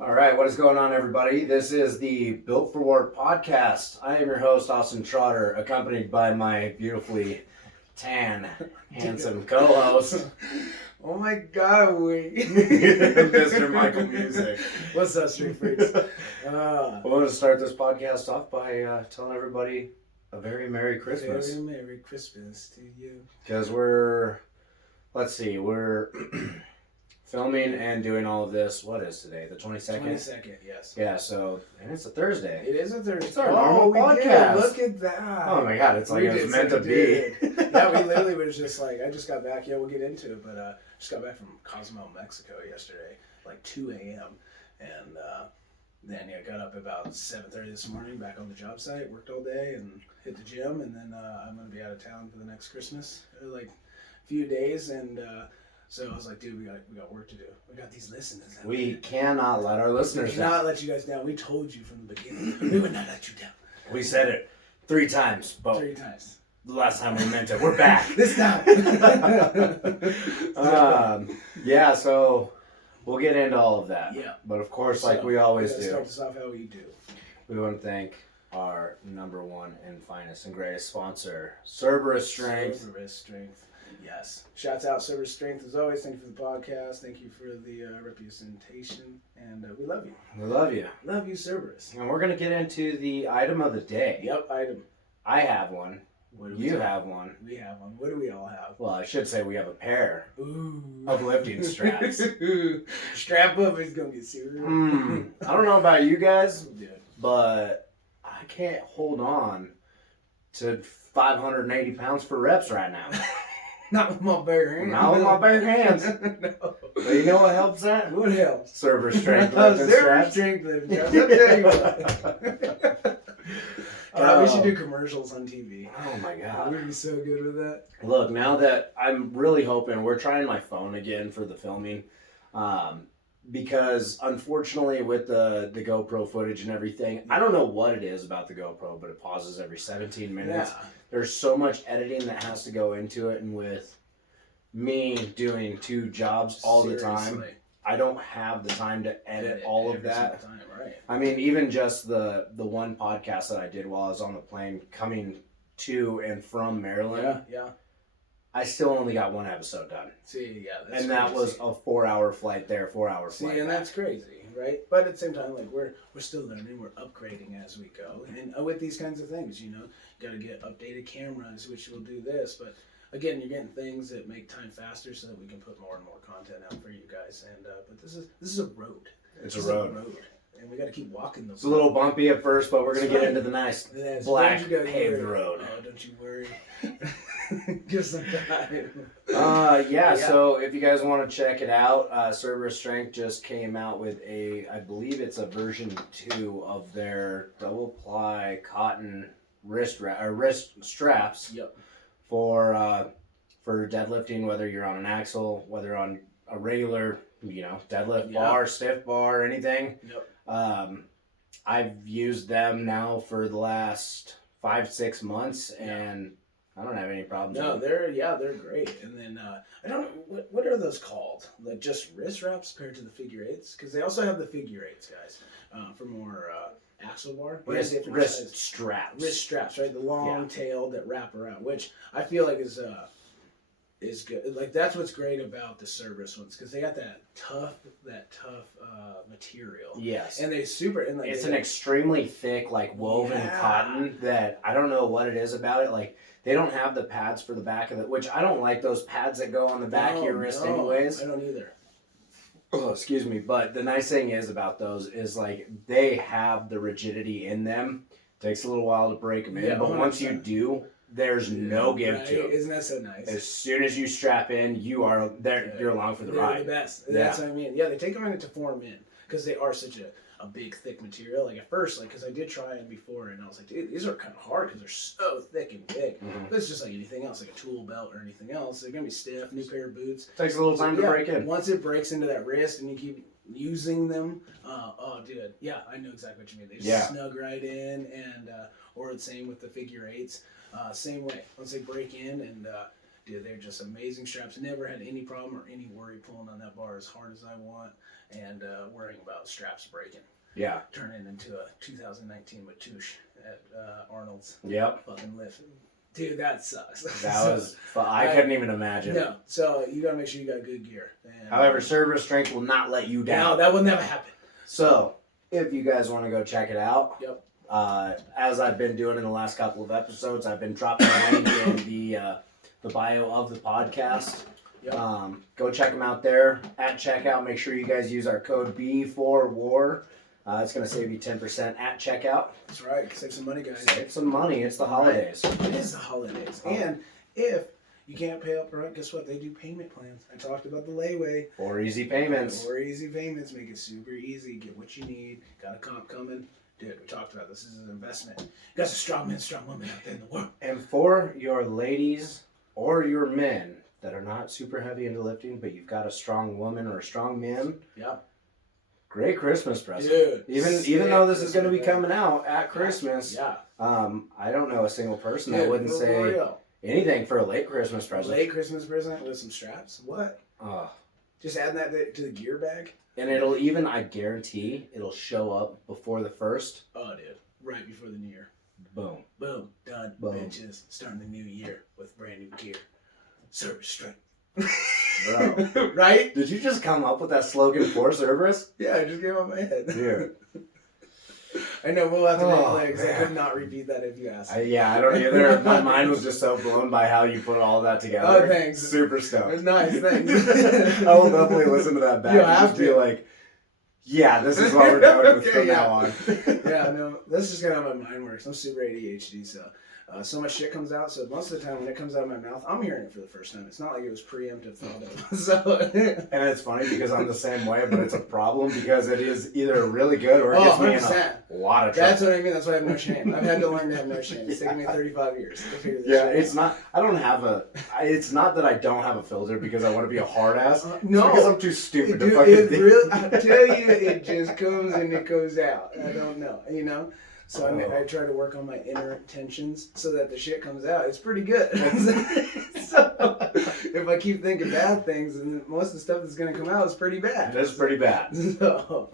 All right, what is going on, everybody? This is the Built for War podcast. I am your host, Austin Trotter, accompanied by my beautifully tan, handsome co-host, Oh my God, Mr. Michael Musick. What's up, Street Freaks? I want to start this podcast off by telling everybody a very Merry Christmas. Very Merry Christmas to you. Because we're filming and doing all of this. What is today? The 22nd? 22nd, yes. Yeah, and it's a Thursday. It is a Thursday. It's our normal podcast. Look at that. Oh my God, it's like it was meant to be. Yeah, we literally was just like, I just got back. Yeah, we'll get into it, but just got back from Cozumel, Mexico yesterday, like 2 a.m. And then, got up about 7:30 this morning, back on the job site, worked all day, and hit the gym. And then I'm going to be out of town for the next Christmas, like a few days. And so I was like, dude, we got work to do. We got these listeners. We cannot let our listeners down. We cannot let you guys down. We told you from the beginning. We would not let you down. We said it 3 times, but 3 times. The last time we meant it. We're back. This time. Yeah, so we'll get into all of that. Yeah. But of course, like we always do, start this off how we do. we want to thank our number one and finest and greatest sponsor, Cerberus Strength. Cerberus Strength. Yes. Shouts out Cerberus Strength as always. Thank you for the podcast. Thank you for the representation. And we love you. We love you. Love you, Cerberus. And we're going to get into the item of the day. Yep, item. I have one. You have one. We have one. What do we all have? Well, I should say we have a pair Ooh. of lifting straps. Strap up, it's going to get serious. I don't know about you guys, Yeah. but I can't hold on to 580 pounds for reps right now. Not with my bare hands. Not with my bare hands. No. But you know what helps that? What helps? Server strength. Server strength lifting straps. I'll tell you what. We should do commercials on TV. Oh my God. We'd be so good with that. Look, now that I'm really hoping, we're trying my phone again for the filming. Because unfortunately with the GoPro footage and everything, I don't know what it is about the GoPro, but it pauses every 17 minutes. Yeah. There's so much editing that has to go into it, and with me doing 2 jobs all the time, I don't have the time to edit all of that. Time, right. I mean, even just the one podcast that I did while I was on the plane coming to and from Maryland. Yeah. I still only got 1 episode done. See, yeah, that's and that was a 4-hour flight there, 4-hour flight See, and back. that's crazy, right? But at the same time, like we're still learning, we're upgrading as we go, and with these kinds of things, you got to get updated cameras, which will do this. But again, you're getting things that make time faster, so that we can put more and more content out for you guys. And but this is a road. It's a road. And we got to keep walking the road. It's a little bumpy at first, but we're going to get into the nice black paved road. Oh, don't you worry. Give some time. Yeah, so if you guys want to check it out, Cerberus Strength just came out with I believe it's a version 2 of their double ply cotton wrist straps. Yep. For deadlifting, whether you're on an axle, whether on a regular, deadlift bar, stiff bar, anything. Yep. I've used them now for the last 5-6 months, and I don't have any problems. No, they're great. And then I don't know what are those called? Like just wrist wraps paired to the figure 8s, because they also have the figure 8s, guys, for more axle bar. Wrist straps. Wrist straps, right? The long tail that wrap around, which I feel like is good. Like that's what's great about the Cerberus ones, because they got that tough material. Yes. And it's an extremely thick, like woven cotton that I don't know what it is about it. Like they don't have the pads for the back of it, which I don't like those pads that go on the back of your wrist anyways. I don't either. Oh, excuse me. But the nice thing is about those is like they have the rigidity in them. Takes a little while to break them in, but 100%. Once you do, there's no give to them. Isn't that so nice? As soon as you strap in, you are there. You're along for the ride. They're the best. That's what I mean. Yeah, they take a minute to form in because they are such a big, thick material. Like at first, because I did try them before, and I was like, dude, these are kind of hard because they're so thick and big. Mm-hmm. But it's just like anything else, like a tool belt or anything else. They're gonna be stiff. New pair of boots. Takes a little time to break in. Once it breaks into that wrist, and you keep using them, oh, dude, yeah, I know exactly what you mean. They just snug right in, and or the same with the figure 8s. Same way. Once they break in, and dude, they're just amazing straps. Never had any problem or any worry pulling on that bar as hard as I want, and worrying about straps breaking. Yeah. Turning into a 2019 Matouche at Arnold's. Yep. Fucking lift. Dude, that sucks. That was fun. I couldn't even imagine. No, so you gotta make sure you got good gear. And, However, server strength will not let you down. No, that will never happen. So, if you guys want to go check it out, Yep. As I've been doing in the last couple of episodes, I've been dropping a link in the bio of the podcast. Yep. Go check them out there at checkout. Make sure you guys use our code B4WAR. It's going to save you 10% at checkout. That's right. Save some money, guys. Save some money. It's the holidays. It is the holidays. Oh. And if you can't pay up front, guess what? They do payment plans. I talked about the layaway. 4 easy payments. 4 easy payments. Make it super easy. Get what you need. Got a comp coming. Dude, we talked about this. This is an investment. You got some strong men, strong women out there in the world. And for your ladies or your men that are not super heavy into lifting, but you've got a strong woman or a strong man. Yep. Great Christmas present. Dude, even though this is going to be coming out at Christmas, yeah. I don't know a single person Dude, that wouldn't say real. anything for a late Christmas present. Late Christmas present with some straps? What? Just adding that to the gear bag? And it'll even, I guarantee, it'll show up before the 1st. Oh, dude. Right before the new year. Boom. Boom. Done. Boom. Bitches. Starting the new year with brand new gear. Service strength. Bro. Right? Did you just come up with that slogan for Cerberus? Yeah, it just came out of my head. Dude. I know, we'll have to make legs. I could not repeat that if you asked. I don't either. My mind was just so blown by how you put all that together. Oh, thanks. Super stoked. Nice, thanks. I will definitely listen to that back You and have just be to. like, yeah, this is what we're doing with from yeah. now on. Yeah, no, that's just kind of how my mind works. I'm super ADHD, so much shit comes out. So most of the time when it comes out of my mouth, I'm hearing it for the first time. It's not like it was preemptive thought of. So, And it's funny because I'm the same way, but it's a problem because it is either really good or it gets me in 100%. a lot of trouble. That's what I mean. That's why I have no shame. I've had to learn to have no shame. It's taken me 35 years to figure this Yeah, shit it's out. not. It's not that I don't have a filter because I want to be a hard ass. No. It's because I'm too stupid to Dude, fucking it think. really, I tell you, it just comes and it goes out. I don't know, you know? So I try to work on my inner tensions so that the shit comes out. It's pretty good. So if I keep thinking bad things, and most of the stuff that's going to come out is pretty bad. It is pretty bad. So,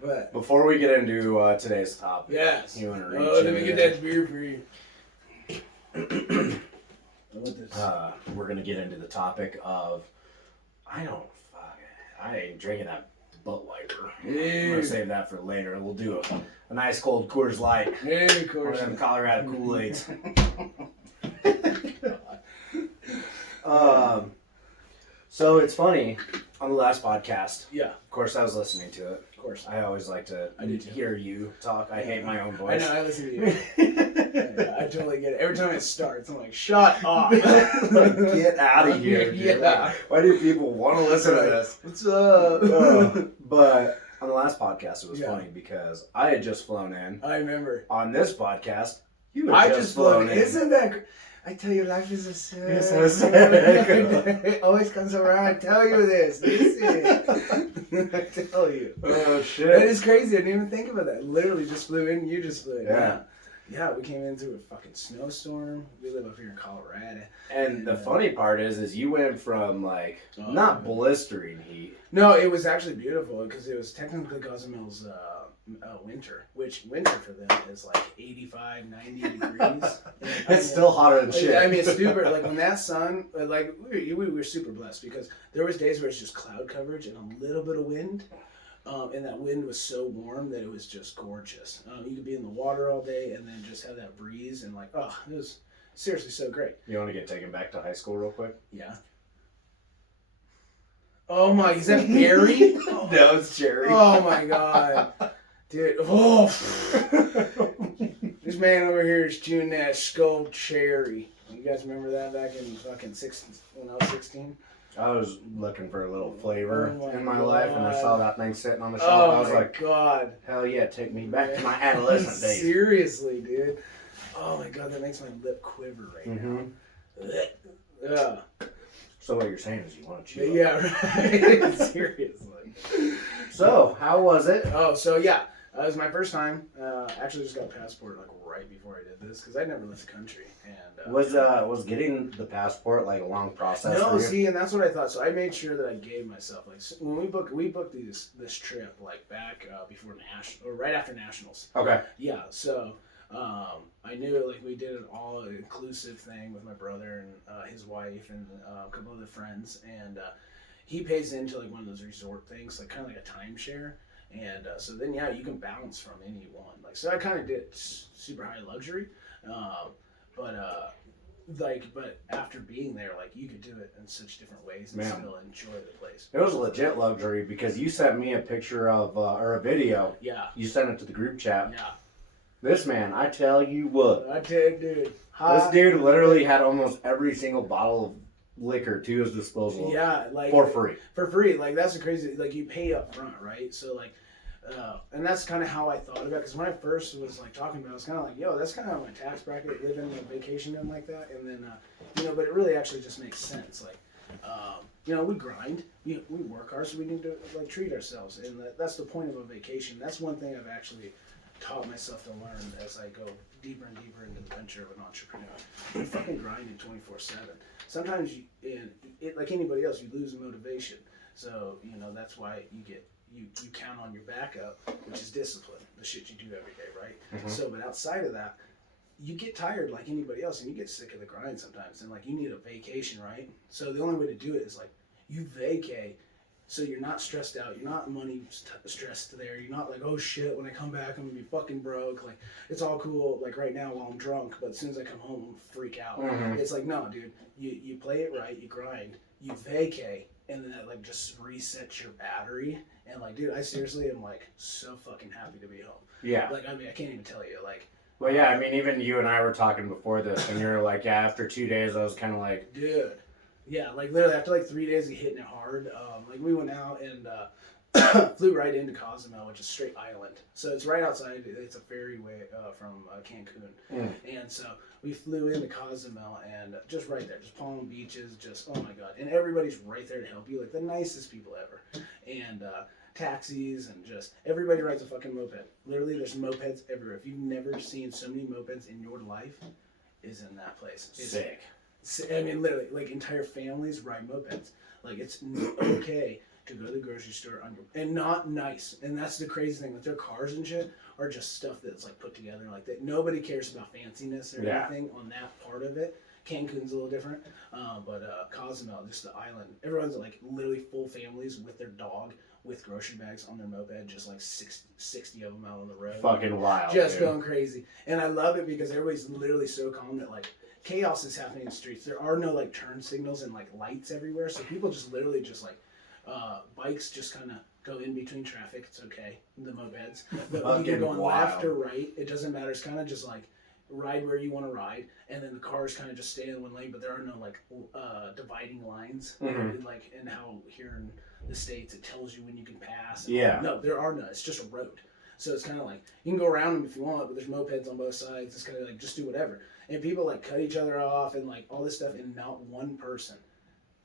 but Before we get into today's topic, yes. you want to reach let me in get there? that beer for you. We're gonna get into the topic of I ain't drinking that butt wiper. I'm gonna save that for later. We'll do a nice cold Coors Light. Hey, of One course. of them Colorado Kool-Aids. So it's funny, on the last podcast, Yeah, of course I was listening to it. of course. I always like to I do too. hear you talk. I hate my own I voice. know, I listen to you. Yeah, I totally get it. Every time it starts, I'm like, shut up. Like, get out of here, dude. Yeah. Like, why do people want to listen to this? What's up? But on the last podcast, it was Yeah. funny because I had just flown in. I remember. On this podcast, you I had just flown in. in. Isn't that I tell you, life is a circle. It's a circle. It always comes around. I tell you this. Listen. I tell you. Oh, shit. That is crazy. I didn't even think about that. Literally just flew in. You just flew in. Yeah. Yeah, we came in through a fucking snowstorm. We live up here in Colorado. And the funny part is you went from, like, Oh, not man. blistering heat. No, it was actually beautiful because it was technically Cozumel's winter, which winter for them is like 85, 90 degrees. It's still hotter than shit. I mean, it's super. Like when that sun, like we were super blessed because there was days where it's just cloud coverage and a little bit of wind. And that wind was so warm that it was just gorgeous. You could be in the water all day and then just have that breeze and like, oh, it was seriously so great. You want to get taken back to high school real quick? Yeah. Oh my, is that Barry? No, it's Jerry. Oh my god. Dude, oh. This man over here is chewing that skull cherry. You guys remember that back in fucking when I was 16? I was looking for a little flavor Oh my in my God. life, and I saw that thing sitting on the shelf. Oh I was my like, god. hell yeah, take me back to my adolescent days. Seriously, dude. Oh my god, that makes my lip quiver right now. Yeah. So what you're saying is you want to chew? Yeah, right. Seriously. So, how was it? Oh, so yeah. It was my first time. Actually, just got a passport like right before I did this because I never left the country. And was getting the passport like a long process? No, for you? see, and that's what I thought. So I made sure that I gave myself like when we booked this trip like back before national or right after nationals. Okay. Yeah, so I knew like we did an all inclusive thing with my brother and his wife and a couple other friends, and he pays into like one of those resort things, like kind of like a timeshare. And so then, yeah, you can bounce from any one. Like, so I kind of did super high luxury, but after being there, like you could do it in such different ways and still enjoy the place. It was legit luxury because you sent me a picture of or a video. Yeah. You sent it to the group chat. Yeah. This man, I tell you what. I did, dude. This dude literally had almost every single bottle of liquor to his disposal. Yeah, like for free. For free, like that's the crazy. Like you pay up front, right? So like, and that's kind of how I thought about it. Because when I first was like talking about it, I was kind of like, yo, that's kind of my tax bracket, living on vacation and like that. And then, but it really actually just makes sense. Like, we grind, we work hard, so we need to like treat ourselves, and that's the point of a vacation. That's one thing I've actually taught myself to learn as I go deeper and deeper into the venture of an entrepreneur. You fucking grinding 24/7. Sometimes like anybody else, you lose motivation. So that's why you count on your backup, which is discipline, the shit you do every day, right? Mm-hmm. So, but outside of that, you get tired like anybody else, and you get sick of the grind sometimes, and like you need a vacation, right? So the only way to do it is like you vacay. So you're not stressed out. You're not money stressed there. You're not like, oh shit, when I come back, I'm going to be fucking broke. Like, it's all cool, like right now while I'm drunk, but as soon as I come home, I'm going to freak out. Mm-hmm. It's like, no, dude, you play it right, you grind, you vacay, and then that like just resets your battery. And like, dude, I seriously am like so fucking happy to be home. Yeah. Like, I mean, I can't even tell you, like. Well, yeah, I mean, even you and I were talking before this, and you're like, yeah, after 2 days, I was kind of like. Dude. Yeah, like literally after like 3 days of hitting it hard, like we went out and flew right into Cozumel, which is straight island. So it's right outside. It's a ferry way from Cancun. Mm. And so we flew into Cozumel and just right there, just palm beaches, just, oh my God. And everybody's right there to help you, like the nicest people ever. And taxis and just everybody rides a fucking moped. Literally, there's mopeds everywhere. If you've never seen so many mopeds in your life, is in that place. It's sick. I mean, literally, like entire families ride mopeds. Like it's okay to go to the grocery store and not nice. And that's the crazy thing. Like their cars and shit are just stuff that's like put together like that. Nobody cares about fanciness or anything on that part of it. Cancun's a little different, but Cozumel, just the island. Everyone's like literally full families with their dog with grocery bags on their moped, just like 60 of them out on the road. Fucking wild. Just going crazy. And I love it because everybody's literally so calm that like chaos is happening in the streets. There are no like turn signals and like lights everywhere, so people just literally just like bikes just kind of go in between traffic. It's okay, the mopeds. But you can go on left or right. It doesn't matter. It's kind of just like ride where you want to ride, and then the cars kind of just stay in one lane. But there are no like dividing lines, like in how here in the States it tells you when you can pass. Yeah. No, there are none. It's just a road. So it's kind of like you can go around them if you want, but there's mopeds on both sides. It's kind of like just do whatever. And people like cut each other off and like all this stuff, and not one person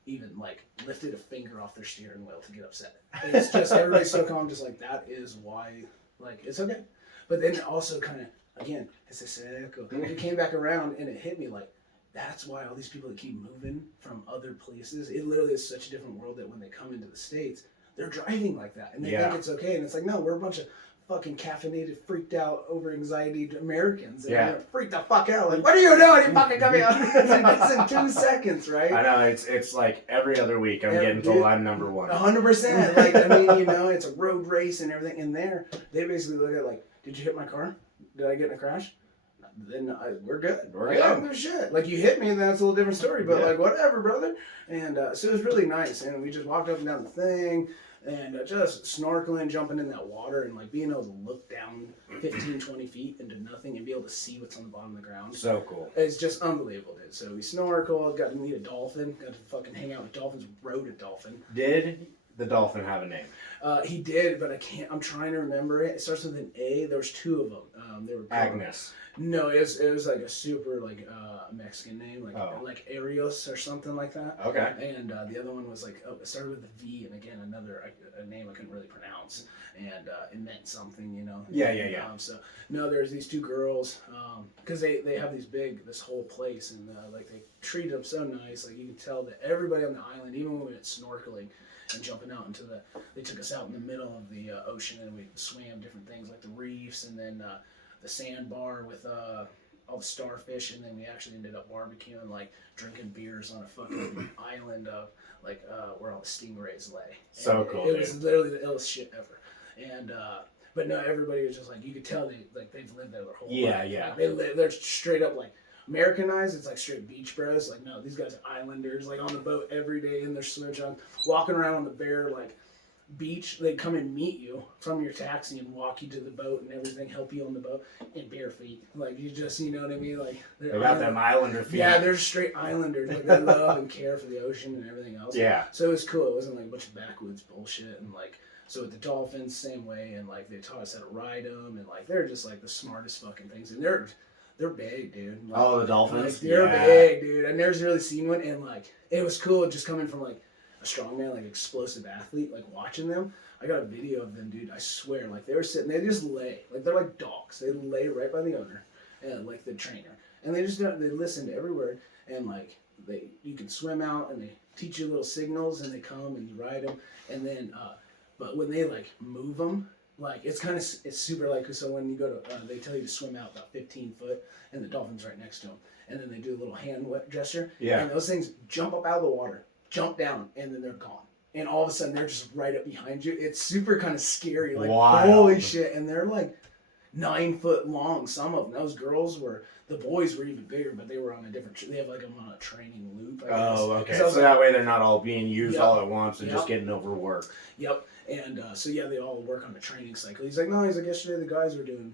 even like lifted a finger off their steering wheel to get upset. It's just everybody's so calm, just like that is why, like it's okay. But then also kind of again, it came back around and it hit me like that's why all these people that keep moving from other places. It literally is such a different world that when they come into the States, they're driving like that and they think it's okay. And it's like no, we're a bunch of fucking caffeinated, freaked out, over anxiety Americans. And they're freaked the fuck out. Like, what are you doing? You fucking coming out. It's in 2 seconds, right? I know. It's like every other week I'm getting told I'm number one. 100%. Like, I mean, it's a road race and everything. And there, they basically look at like, did you hit my car? Did I get in a crash? Then we're good. I don't give a shit. Like, you hit me, and that's a little different story. But like, whatever, brother. And so it was really nice. And we just walked up and down the thing. And just snorkeling, jumping in that water, and like being able to look down 15, 20 feet into nothing and be able to see what's on the bottom of the ground. So cool. It's just unbelievable, dude. So we snorkeled, got to meet a dolphin, got to fucking hang out with dolphins, rode a dolphin. Did the dolphin have a name? He did, but I can't. I'm trying to remember it. It starts with an A. There was 2 of them. They were Agnes. No, it was like a super like Mexican name, like Arios or something like that. Okay. And the other one was like it started with a V, and again a name I couldn't really pronounce. and it meant something, you know. Yeah. So no, there's these two girls, because they have this whole place, and like they treat them so nice. Like you can tell that everybody on the island, even when we went snorkeling and jumping out they took us out in the middle of the ocean, and we swam different things like the reefs, and then the sandbar with all the starfish, and then we actually ended up barbecuing, like drinking beers on a fucking island of like where all the stingrays lay. So cool. It was literally the illest shit ever. And but no, everybody was just like, you could tell they've lived there their whole life. Yeah. Like, they're straight up like Americanized. It's like straight beach bros. Like no, these guys are islanders. Like on the boat every day in their swim trunks, walking around on the bare like beach. They come and meet you from your taxi and walk you to the boat and everything, help you on the boat in bare feet. Like you just, you know what I mean? Like they got them islander feet. Yeah, they're straight islanders. Like they love and care for the ocean and everything else. Yeah. So it was cool. It wasn't like a bunch of backwoods bullshit. And like, so with the dolphins, same way. And like they taught us how to ride them. And like they're just like the smartest fucking things. And they're big, dude. Like, oh, the dolphins. Like, they're big, dude. I've never really seen one. And like it was cool just coming from like a strongman, like explosive athlete, like watching them. I got a video of them, dude. I swear, like they were sitting, they just lay, like they're like dogs. They lay right by the owner, and like the trainer, and they just don't. They listen to every word, and like you can swim out, and they teach you little signals, and they come and you ride them, and then, but when they like move them, like it's super like so when you go to, they tell you to swim out about 15 foot, and the dolphin's right next to them, and then they do a little hand gesture, and those things jump up out of the water, jump down, and then they're gone. And all of a sudden, they're just right up behind you. It's super kind of scary. Like, holy shit. And they're like 9 foot long, some of them. Those girls the boys were even bigger, but they were on a different, they have like them on a training loop, I guess. Oh, okay. So that way they're not all being used all at once and just getting overworked. Yep. And so, yeah, they all work on a training cycle. He's like, no, yesterday the guys were doing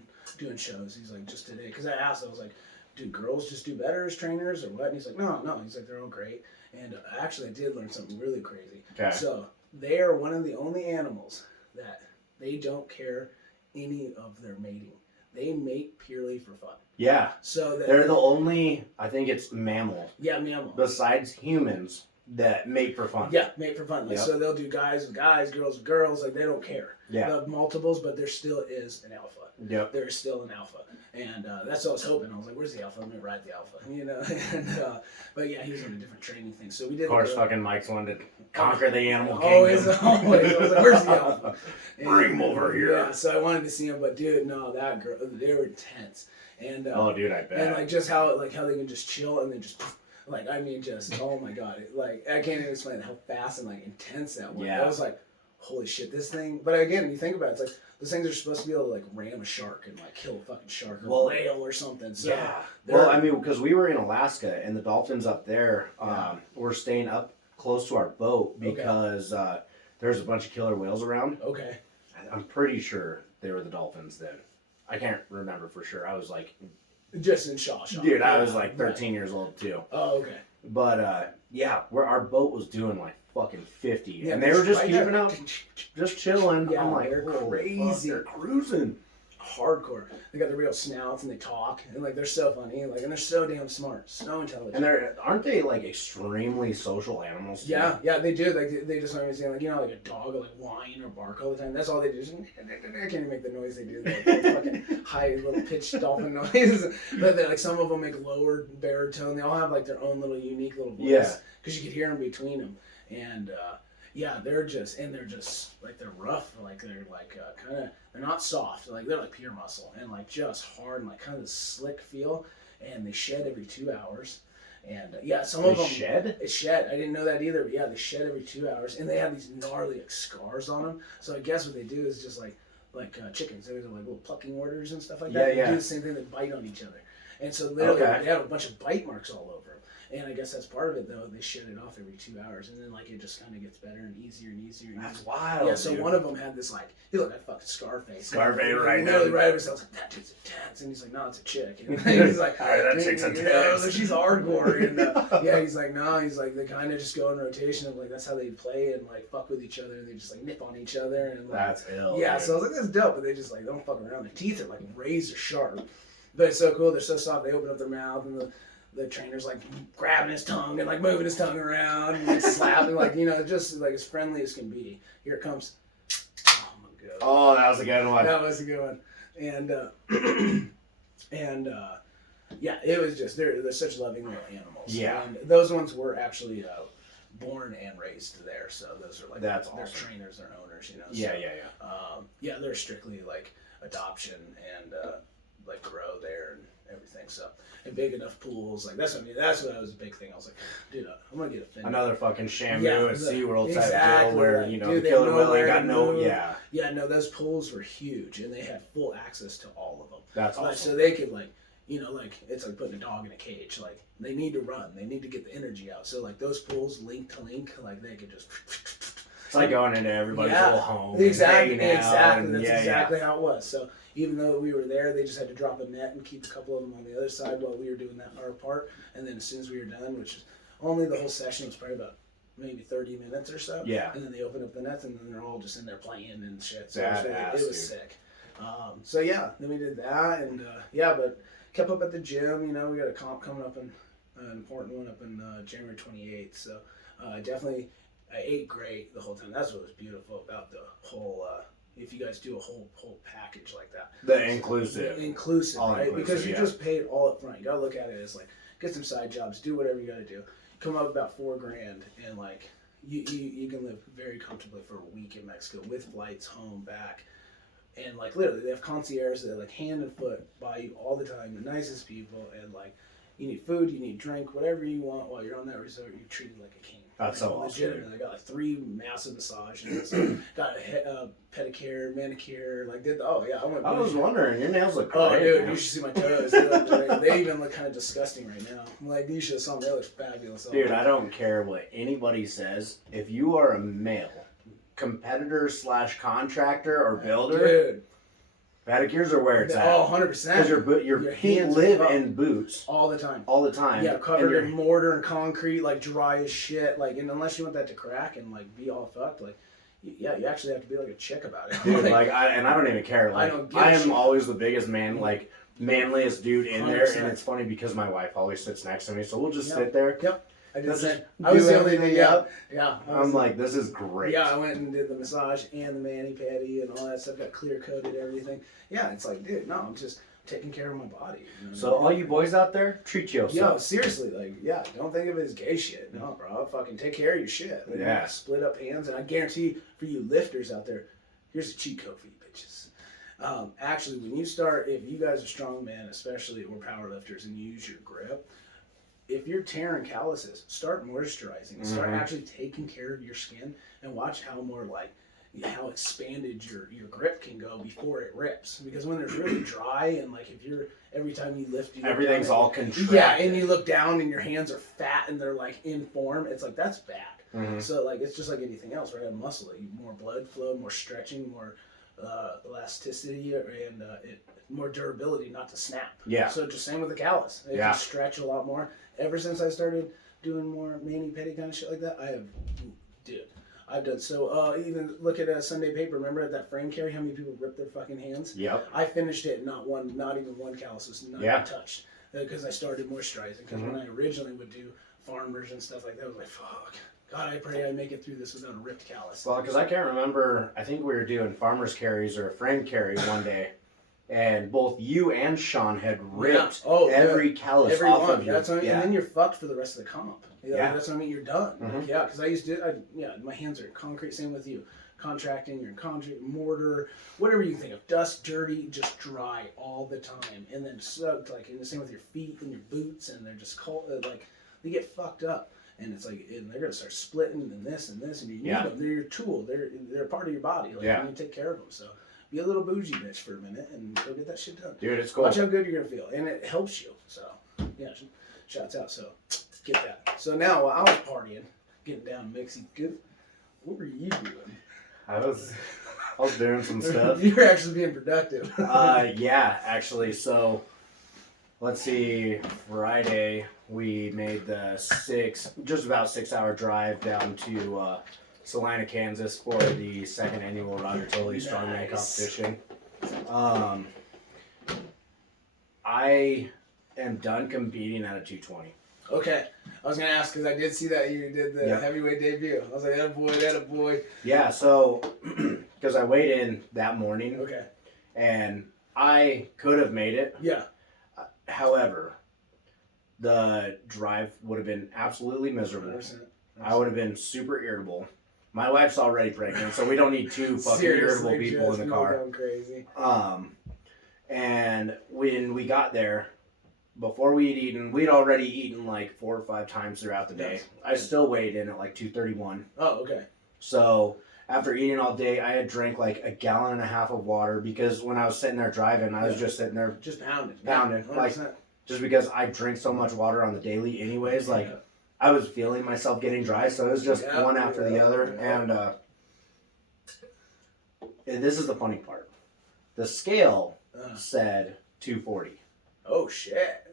shows. He's like, just today. Because I asked, I was like, do girls just do better as trainers or what? And he's like, no. He's like, they're all great. And actually, I did learn something really crazy. Okay. So they are one of the only animals that they don't care any of their mating. They mate purely for fun. Yeah. So they're the only, I think it's mammal. Yeah, mammal. Besides humans that mate for fun. Yeah, mate for fun. Like, so they'll do guys with guys, girls with girls. Like they don't care. Yeah. They'll have multiples, but there still is an alpha. Yep. There is still an alpha. And that's what I was hoping. I was like, where's the alpha? I'm going to ride the alpha. You know? And, but yeah, he was on a different training thing. So we did. Of course, fucking Mike's wanted to conquer the animal kingdom. Always. I was like, where's the alpha? Bring him over here. Yeah, so I wanted to see him. But dude, no, that girl, they were intense. And oh, dude, I bet. And like just how they can just chill and then just. Like, I mean, just, oh my God. Like, I can't even explain how fast and, like, intense that was. Yeah. I was like, holy shit, this thing. But again, when you think about it, it's like, those things are supposed to be able to, like, ram a shark and, like, kill a fucking shark or a whale or something. So, yeah. Well, I mean, because we were in Alaska and the dolphins up there were staying up close to our boat because there's a bunch of killer whales around. Okay. I'm pretty sure they were the dolphins then. I can't remember for sure. I was like... Just in shock. Dude, I was like 13 years old too. Oh, okay. But yeah, our boat was doing like fucking 50, and they were just keeping out, just chilling. Yeah, I'm like, they're crazy. Fuck, they're cruising. Hardcore. They got the real snouts and they talk and like they're so funny, like, and they're so damn smart, so intelligent. And aren't they like extremely social animals too? Yeah, they do. Like they just aren't saying like, you know, like a dog will like whine or bark all the time. That's all they do. I can't even make the noise they do. Like fucking high little pitched dolphin noise. But like some of them make lower baritone. They all have like their own little unique little voice. Yeah. Because you could hear them between them. And yeah, they're like they're rough. Like they're like kind of, they're not soft. Like they're like pure muscle and like just hard and like kind of this slick feel. And they shed every 2 hours. And yeah, some of them shed. They shed. I didn't know that either. But yeah, they shed every 2 hours, and they have these gnarly like, scars on them. So I guess what they do is just like chickens. They're like little plucking orders and stuff like that. They do the same thing. They bite on each other, and so literally they have a bunch of bite marks all over them. And I guess that's part of it, though. They shed it off every 2 hours, and then like it just kind of gets better and easier and easier. And that's wild. Yeah. So one of them had this like, he looked like fucking Scarface. Scarface right now. Literally right over his head. I was like, that dude's intense, and he's like, no, it's a chick. And he's like, all right, that chick's intense. She's hardcore. And yeah, he's like, no, he's like, they kind of just go in rotation of like that's how they play and like fuck with each other. And they just like nip on each other and like, that's ill. Yeah. Dude. So I was like, that's dope, but they just like don't fuck around. Their teeth are like razor sharp, but it's so cool. They're so soft. They open up their mouth and the trainer's like grabbing his tongue and like moving his tongue around and like slapping, like, you know, just like as friendly as can be. Here it comes. Oh my Oh, that was a good one. That was a good one. And yeah, it was just they're such loving little animals. Yeah. And those ones were actually born and raised there, so those are like That's they're awesome. trainers, they're owners, you know. Yeah, so, yeah. Yeah, they're strictly like adoption and like grow there and everything. So and big enough pools, like that's what I mean. That's what was a big thing. I was like, dude, I'm gonna get offended. Another fucking Shamu Yeah, and SeaWorld type exactly, deal where, like, you know, dude, the they killer know whale ain't where got to no, move. yeah. Yeah, no, those pools were huge, and they had full access to all of them. That's like, awesome. So they could like, you know, like it's like putting a dog in a cage. Like they need to run, they need to get the energy out. So like those pools, link to link, like they could just. It's like going into everybody's little home. Exactly, and hanging out exactly. and, That's yeah, exactly how it was. So even though we were there, they just had to drop a net and keep a couple of them on the other side while we were doing that our part. And then as soon as we were done, which is only the whole session was probably about maybe 30 minutes or so. Yeah. And then they open up the nets and then they're all just in there playing and shit. So Badass, it was sick. So yeah, then we did that and yeah, but kept up at the gym. You know, we got a comp coming up in an important one up in January 28th. So definitely. I ate great the whole time. That's what was beautiful about the whole. If you guys do a whole package like that, The inclusive, all right? Because you yeah. just paid all up front. You gotta look at it as like get some side jobs, do whatever you gotta do. Come up about $4,000, and like you can live very comfortably for a week in Mexico with flights home back, and like literally they have concierges that like hand and foot by you all the time, the nicest people, and like you need food, you need drink, whatever you want while you're on that resort, you're treated like a king. That's so awesome. Legitimately, I got like 3 massive massages, got a pedicure, manicure, like I went. I was wondering, your nails look great. Oh, dude, you should see my toes. They look great. They even look kind of disgusting right now. I'm like, you should have saw them. They look fabulous. Dude, I don't care what anybody says. If you are a male competitor / contractor or builder, dude, pedicures are where it's at. Oh, 100%. Because your feet live in boots all the time. All the time. Yeah, covered in mortar and concrete, like dry as shit. Like, and unless you want that to crack and like be all fucked, like, yeah, you actually have to be like a chick about it. Dude, I don't even care. Like, I am always the biggest man, like manliest dude in 100%. There, and it's funny because my wife always sits next to me, so we'll just sit there. Yep. I was the only thing. Yeah. I'm like, this is great. Yeah, I went and did the massage and the mani-pedi and all that stuff. Got clear coated everything. Yeah, it's like, dude, no, I'm just taking care of my body. You know so all you boys out there, treat yourself. Yo, seriously, like, yeah, don't think of it as gay shit. No, bro, fucking take care of your shit. Like, yeah. Split up hands, and I guarantee for you lifters out there, here's a cheat code for you bitches. Actually, when you start, if you guys are strong men, especially, or power lifters, and you use your grip, if you're tearing calluses, start moisturizing. Start actually taking care of your skin and watch how more like how expanded your grip can go before it rips. Because when it's really dry and like if you're every time you lift, everything's all contracted. Yeah, and you look down and your hands are fat and they're like in form. It's like that's bad. So like it's just like anything else, right? A muscle, more blood flow, more stretching, more elasticity, and more durability, not to snap. Yeah. So just same with the callus. It can stretch a lot more. Ever since I started doing more mani-pedi kind of shit like that, I've done so. Even look at a Sunday paper. Remember at that frame carry, how many people ripped their fucking hands? Yep. I finished it, not even one callus was not even touched, because I started moisturizing. Because when I originally would do farmers and stuff like that, I was like, fuck. God, I pray I make it through this without a ripped callus. Well, because I can't remember, I think we were doing farmer's carries or a frame carry one day, and both you and Sean had ripped every callus off of you. That's what I mean. And then you're fucked for the rest of the comp. That's what I mean. You're done. Mm-hmm. Because I used to, my hands are in concrete. Same with you. Contracting, you're in concrete, mortar, whatever you can think of. Dust, dirty, just dry all the time. And then soaked, like, and the same with your feet and your boots, and they're just cold, like, they get fucked up. And it's like, and they're gonna start splitting and this, and you need them. They're your tool. They're a part of your body. Like, you need to take care of them. So be a little bougie bitch for a minute and go get that shit done. Dude, it's cool. Watch how good you're gonna feel, and it helps you. So yeah, shouts out. So get that. So now while I was partying, getting down mixy good. What were you doing? I was doing some stuff. You were actually being productive. Yeah, actually. So let's see. Friday we made the just about 6 hour drive down to Salina, Kansas for the 2nd annual Roger Tully Strongman competition. I am done competing at a 220. Okay. I was going to ask because I did see that you did the heavyweight debut. I was like, that boy. Yeah, so, because I weighed in that morning. Okay. And I could have made it. Yeah. However, the drive would have been absolutely miserable. 100%. I would have been super irritable. My wife's already pregnant, so we don't need two fucking irritable people in the car. Going crazy. And when we got there, before we'd eaten, we'd already eaten like 4 or 5 times throughout the day. I still weighed in at like 231. Oh, okay. So after eating all day, I had drank like 1.5 gallons of water because when I was sitting there driving, I was just sitting there just pounding, like just because I drink so much water on the daily, anyways. Like I was feeling myself getting dry, so it was just one after the other. And this is the funny part: the scale said 240. Oh shit!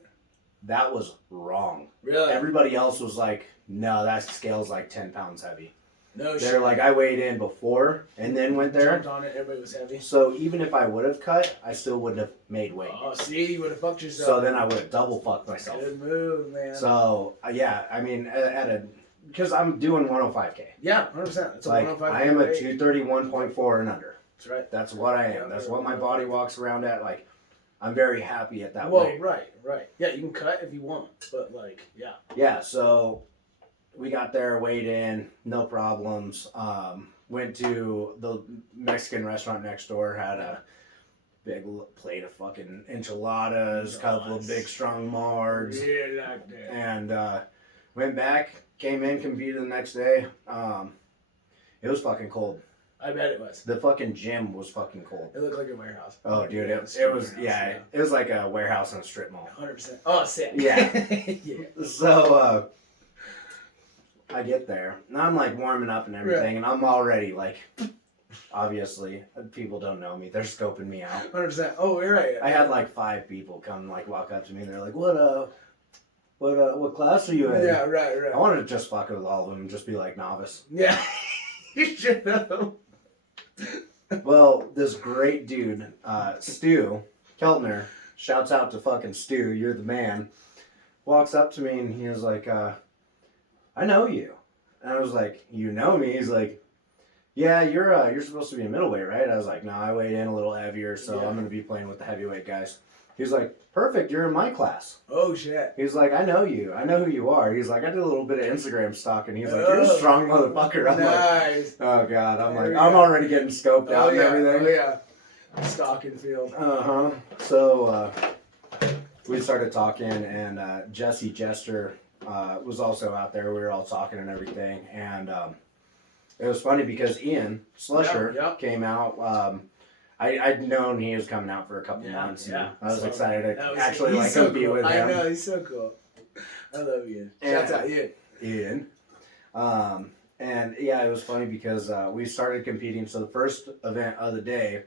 That was wrong. Really? Everybody else was like, "No, that scale's like 10 pounds heavy." No shit. They're like, I weighed in before and then went there. Jumped on it, everybody was heavy. So even if I would have cut, I still wouldn't have made weight. Oh, see, you would have fucked yourself. So then I would have double fucked myself. Good move, man. So, yeah, I mean, because I'm doing 105K. Yeah, 100%. It's like, 105K. I am a 231.4 and under. That's right. That's what I am. That's what my body walks around at. Like, I'm very happy at that weight. Well, right. Yeah, you can cut if you want, but like, yeah. Yeah, so we got there, weighed in, no problems. Went to the Mexican restaurant next door, had a big plate of fucking enchiladas, a couple of big strong margs. Yeah, like that. And went back, came in, competed the next day. It was fucking cold. I bet it was. The fucking gym was fucking cold. It looked like a warehouse. Oh, dude, it was it was like a warehouse in a strip mall. 100%. Oh, sick. Yeah. Yeah. So, I get there, and I'm like warming up and everything, and I'm already like, obviously, people don't know me. They're scoping me out. 100%. Oh, you're right. I had like 5 people come like walk up to me, and they're like, what class are you in? Yeah, right. I wanted to just fuck with all of them and just be like novice. Yeah. You should know. Well, this great dude, Stu Keltner, shouts out to fucking Stu, you're the man, walks up to me and he was like, I know you. And I was like, you know me? He's like, yeah, you're supposed to be a middleweight, right? I was like, no, I weighed in a little heavier, so I'm going to be playing with the heavyweight guys. He's like, perfect, you're in my class. Oh, shit. He's like, I know you. I know who you are. He's like, I did a little bit of Instagram stalking. He's like, you're a strong motherfucker. I'm like, oh, God. I'm like, I'm already getting scoped out and everything. Oh, yeah. Stalking field. Uh-huh. So, we started talking, and Jesse Jester was also out there. We were all talking and everything. And it was funny because Ian Slusher came out. I'd known he was coming out for a couple months. And I was excited to actually compete with him. I know, he's so cool. I love Ian. Shouts out Ian. And yeah, it was funny because we started competing. So the first event of the day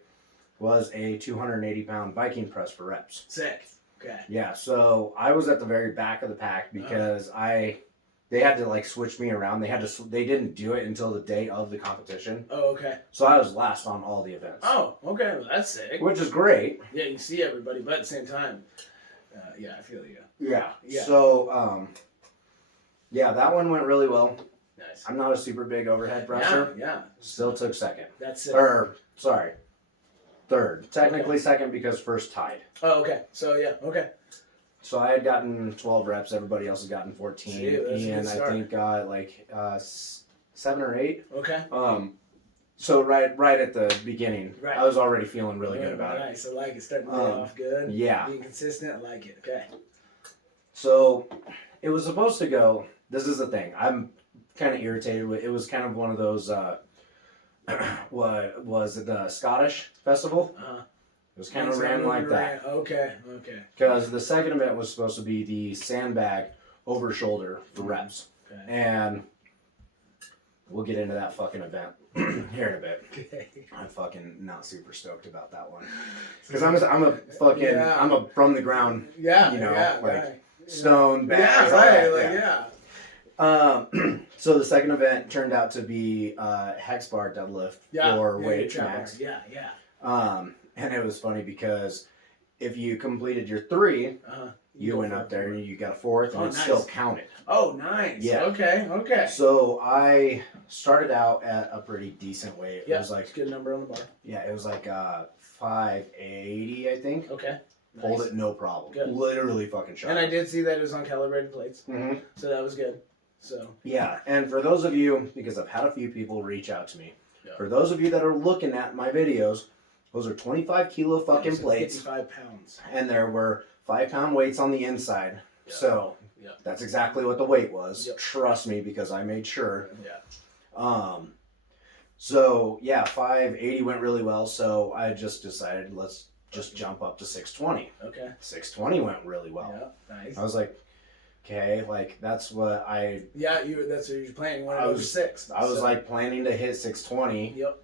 was a 280-pound Viking press for reps. Sick. Okay. Yeah, so I was at the very back of the pack because they had to like switch me around. They didn't do it until the day of the competition. Oh, okay. So I was last on all the events. Oh, okay. Well, that's sick. Which is great. Yeah, you can see everybody, but at the same time, yeah, I feel you. Yeah. So, that one went really well. Nice. I'm not a super big overhead presser. Yeah. Still took second. That's it. Third. Technically second because first tied. Oh, okay. So, yeah, okay. So I had gotten 12 reps. Everybody else has gotten 14. Ian, I think, got like 7 or 8. Okay. So right at the beginning, I was already feeling really good about it. Nice. I like it. Starting to get off good. Yeah. Being consistent. I like it. Okay. So it was supposed to go. This is the thing. I'm kind of irritated with. It was kind of one of those. What was it? The Scottish festival. It was kind of ran like that. Okay. Because the second event was supposed to be the sandbag over shoulder for reps. Okay. And we'll get into that fucking event here in a bit. Okay. I'm fucking not super stoked about that one. Because I'm a fucking, I'm a from the ground, stone bag. Yeah, right. So the second event turned out to be hex bar deadlift for weight max. Yeah. And it was funny because if you completed your 3, You went up there and you got a fourth, and it still counted. Oh, nice. Yeah. Okay. So I started out at a pretty decent weight. It was like good number on the bar. Yeah, it was like 580, I think. Okay. Pulled it no problem. Good. Literally fucking shot. And I did see that it was on calibrated plates, so that was good. So yeah, and for those of you, because I've had a few people reach out to me, for those of you that are looking at my videos, those are 25 kilo fucking plates. 55 pounds. And there were 5-pound weights on the inside. Yeah. So that's exactly what the weight was. Yep. Trust me, because I made sure. Yeah. So yeah, 580 went really well. So I just decided let's just jump up to 620. Okay. 620 went really well. Yeah, nice. I was like, okay, like that's what I. Yeah, that's what you're planning. I was 6. I was like planning to hit 620. Yep.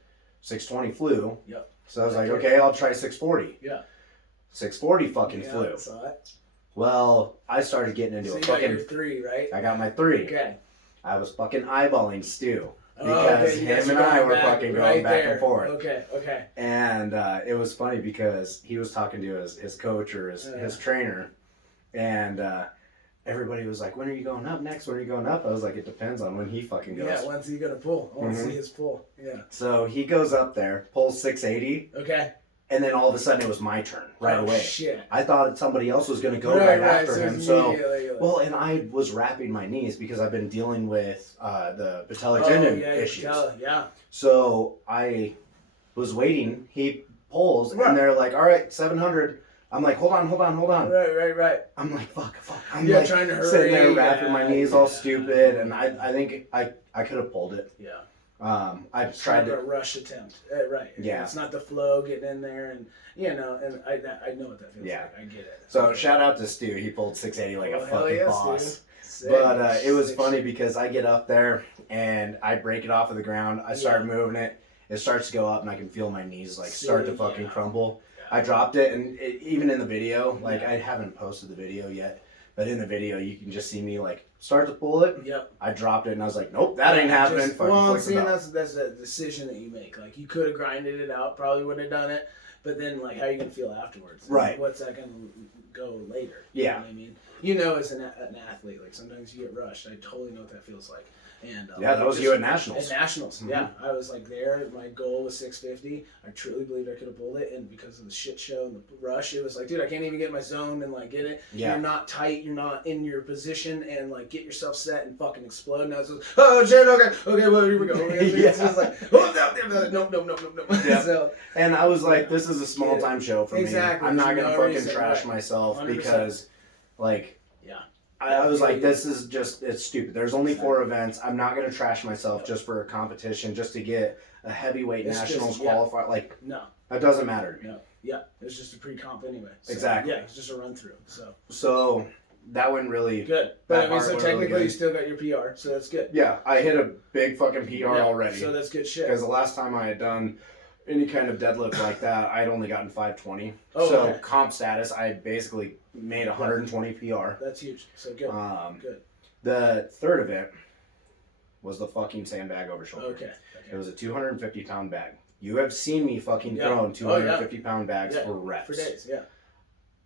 620 flew. Yep. So I was like, okay, I'll try 640. Yeah. 640 fucking flew. I saw it. Well, I started getting into so a you fucking. Got your 3, right? I got my 3. Okay. I was fucking eyeballing Stu because him and I were fucking going back and forth. Okay. And it was funny because he was talking to his coach or his trainer, and everybody was like, "When are you going up next? When are you going up?" I was like, "It depends on when he fucking goes." Yeah, when's he gonna pull? I want to see his pull. Yeah. So he goes up there, pulls 680. Okay. And then all of a sudden it was my turn right away. Shit. I thought somebody else was going to go right after him. So, well, and I was wrapping my knees because I've been dealing with the patellar tendon issues. Yeah. So I was waiting. He pulls, and they're like, "All right, 700." I'm like, "Hold on." Right. I'm like, "Fuck." I'm like trying to hurry. Sitting there wrapping my knees all stupid, and I think I could have pulled it. Yeah. I tried to a rush attempt, right? Yeah, it's not the flow getting in there, and and I know what that feels like. I get it. So shout out to Stu. He pulled 680 like a fucking boss. Sick. But it was funny because I get up there and I break it off of the ground. I start moving it. It starts to go up, and I can feel my knees like start to fucking crumble. Yeah. I dropped it, and even in the video, like I haven't posted the video yet, but in the video you can just see me like start to pull it. Yep. I dropped it and I was like, nope, that ain't happening. That's a decision that you make. Like you could have grinded it out, probably wouldn't have done it, but then like how are you gonna feel afterwards? Right. What's that gonna go later? Yeah. You know what I mean? You know, as an athlete, like sometimes you get rushed. I totally know what that feels like. And that was you at Nationals. At Nationals, yeah. I was like there. My goal was 650. I truly believed I could have pulled it, and because of the shit show and the rush, it was like, dude, I can't even get in my zone and like get it. Yeah. You're not tight. You're not in your position, and like get yourself set and fucking explode. And I was like, oh shit, okay, well here we go. It's just like, oh no. Yeah. So, and I was like, this is a small time show for me. Exactly. I'm not gonna fucking trash myself 100%. Because, like. I was like, this is just, it's stupid. There's only 4 events. I'm not going to trash myself just for a competition, just to get a heavyweight nationals qualifier. Like, no. That doesn't matter to me. No. Yeah. It's just a pre-comp anyway. So, exactly. Yeah, it's just a run-through. So that went really good. But I mean, so technically really you still got your PR, so that's good. Yeah, I hit a big fucking PR already. So that's good shit. Because the last time I had done any kind of deadlift like that, I'd only gotten 520. So comp status, I basically made 120 PR. That's huge. So good. Good. The third event was the fucking sandbag over shoulder. Okay. It was a 250-pound bag. You have seen me fucking throwing 250-pound bags for reps. For days, yeah.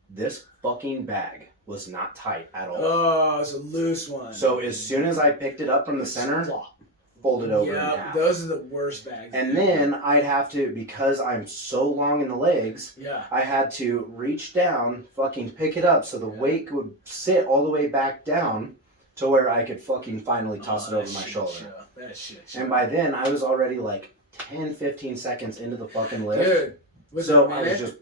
This fucking bag was not tight at all. Oh, it's a loose one. So as soon as I picked it up from the center, folded over in half. Those are the worst bags. And then I'd have to, because I'm so long in the legs, I had to reach down, fucking pick it up so the weight would sit all the way back down to where I could fucking finally toss it over my shoulder. That shit. And by then, I was already like 10, 15 seconds into the fucking lift. Dude, so I was just,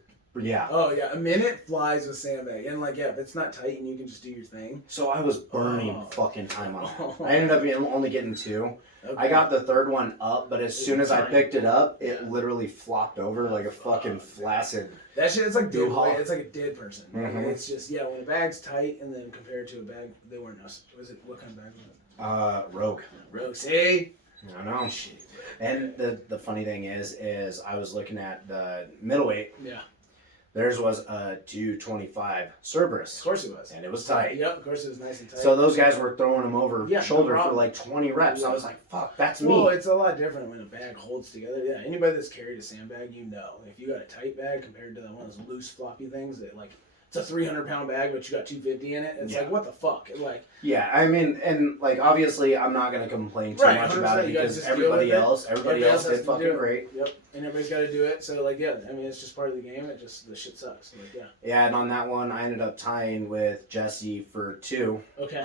Oh, yeah. A minute flies with sandbag. And like, if it's not tight and you can just do your thing. So I was burning fucking time on it. I ended up only getting 2. Okay. I got the third one up, but as soon as I picked it up, it literally flopped over like a fucking flaccid. That shit, it's like dead. It's like a dead person. Mm-hmm. It's just when a bag's tight and then compared to a bag, they weren't us. Was it what kind of bag was it? Rogue. Rogue. See? I know. Shit. And the funny thing is I was looking at the middleweight. Yeah. Theirs was a 225 Cerberus. Of course it was. And it was tight. Yep, of course it was nice and tight. So those guys were throwing them over shoulder for like 20 reps. I was like, fuck, that's me. Well, it's a lot different when a bag holds together. Yeah, anybody that's carried a sandbag, you know. If you got a tight bag compared to one of those loose floppy things that like it's a 300-pound bag, but you got 250 in it. It's like, what the fuck? Like, yeah, I mean, and like obviously, I'm not gonna complain too much about it because everybody else did fucking great. Yep, and everybody's got to do it. So like, yeah, I mean, it's just part of the game. It just the shit sucks. Like, yeah. Yeah, and on that one, I ended up tying with Jesse for 2. Okay.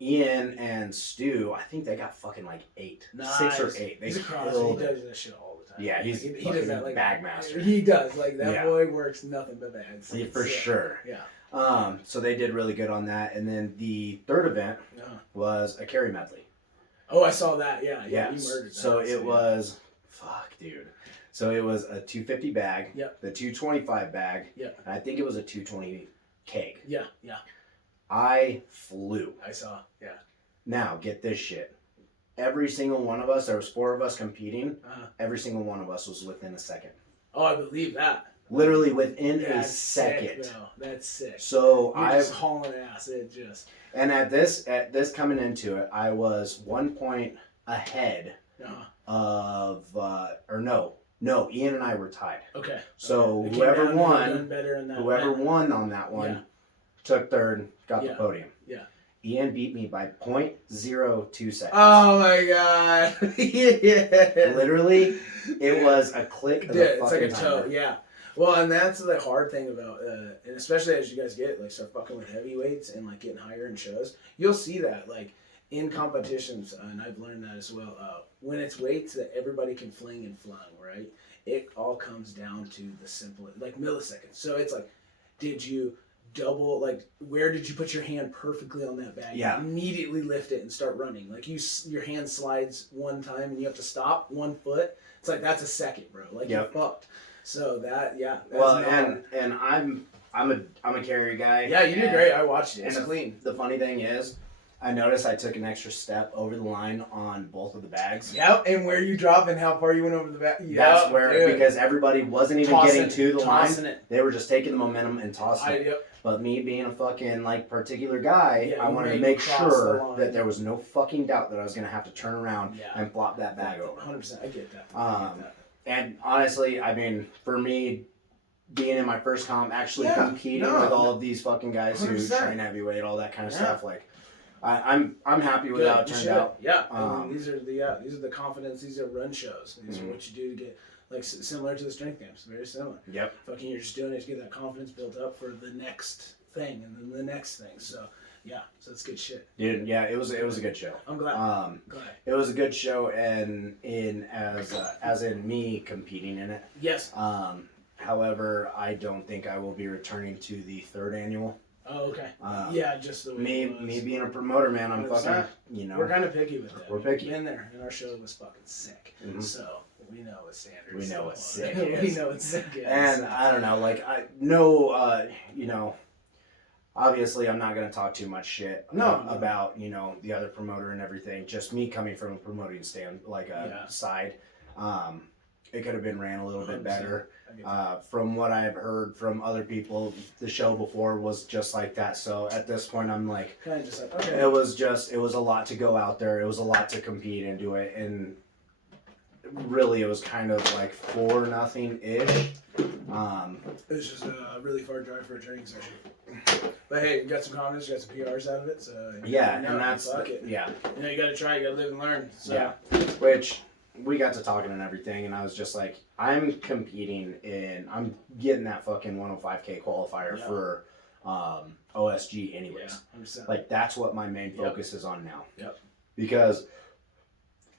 Ian and Stu, I think they got fucking like 8, 6 or 8. He's a crosser. He does that shit all the time. Yeah, he does that like bag master. He does like that. Boy works nothing but bags. Yeah, for sure. Yeah. So they did really good on that, and then the third event was a carry medley. Oh, I saw that. Yeah. He murdered that. So it was, fuck, dude. So it was a 250 bag. Yep. The 225 bag. Yep. And I think it was a 220 keg. Yeah. I flew. I saw. Yeah. Now get this shit. Every single one of us, there was 4 of us competing. Every single one of us was within a second. Oh, I believe that. Literally within a second. Sick, that's sick. So I was hauling ass. It just. And at this coming into it, I was 1 point ahead of Ian and I were tied. Okay. So whoever won on that one took third, got the podium. Yeah. Ian beat me by 0.02 seconds. Oh my god. Yeah. Literally, it was a click of the fucking it's like a toe. Yeah. Well, and that's the hard thing about, and especially as you guys start fucking with heavyweights and like getting higher in shows, you'll see that like in competitions, and I've learned that as well. When it's weights that everybody can fling and flung, right? It all comes down to the simple, like milliseconds. So it's like, did you double, like, where did you put your hand perfectly on that bag? Yeah. You immediately lift it and start running. Like your hand slides one time and you have to stop 1 foot. It's like that's a second, bro. Like you're fucked. So that's and I'm a carry guy. Yeah, you did great. I watched it. It's clean. The funny thing is, I noticed I took an extra step over the line on both of the bags. Yep, and where you drop and how far you went over the bag. Yep, that's where, because everybody wasn't even getting to the line. They were just taking the momentum and tossing it. Yep. But me being a fucking particular guy, I wanted to make sure that there was no fucking doubt that I was going to have to turn around and flop that bag over. 100%, I get that. And honestly, I mean, for me, being in my first comp, actually competing with all of these fucking guys 100%. Who train heavyweight, all that kind of stuff, like, I'm happy with how it turned out. Yeah, these are the confidence. These are run shows. These are what you do to get similar to the strength games. Very similar. Yep. Fucking, you're just doing it to get that confidence built up for the next thing and then the next thing. So so it's good shit. Dude, yeah, it was a good show. I'm glad. It was a good show, and as in me competing in it. Yes. However, I don't think I will be returning to the 3rd annual. Oh, okay. Just the way me being a promoter, man, I'm 100%. Fucking, We're kind of picky with that. We're picky. We've been there, and our show was fucking sick. Mm-hmm. So we know what standards. We know what sick is. We know what sick is. And I don't know, obviously I'm not gonna talk too much shit about the other promoter and everything. Just me coming from a promoting side. It could have been ran a little bit better. From what I've heard from other people, the show before was just like that. So at this point, I'm like, kind of just like, okay. It was a lot to go out there. It was a lot to compete and do it. And really, it was kind of like 4-0-ish. It was just a really far drive for a training session. But hey, you got some confidence, you got some PRs out of it. So and that's it. Yeah. You got to try. You got to live and learn. So. Yeah. Which. We got to talking and everything, and I was just like, I'm getting that fucking 105K qualifier for OSG anyways. Yeah, like, that's what my main focus is on now. Yep. Because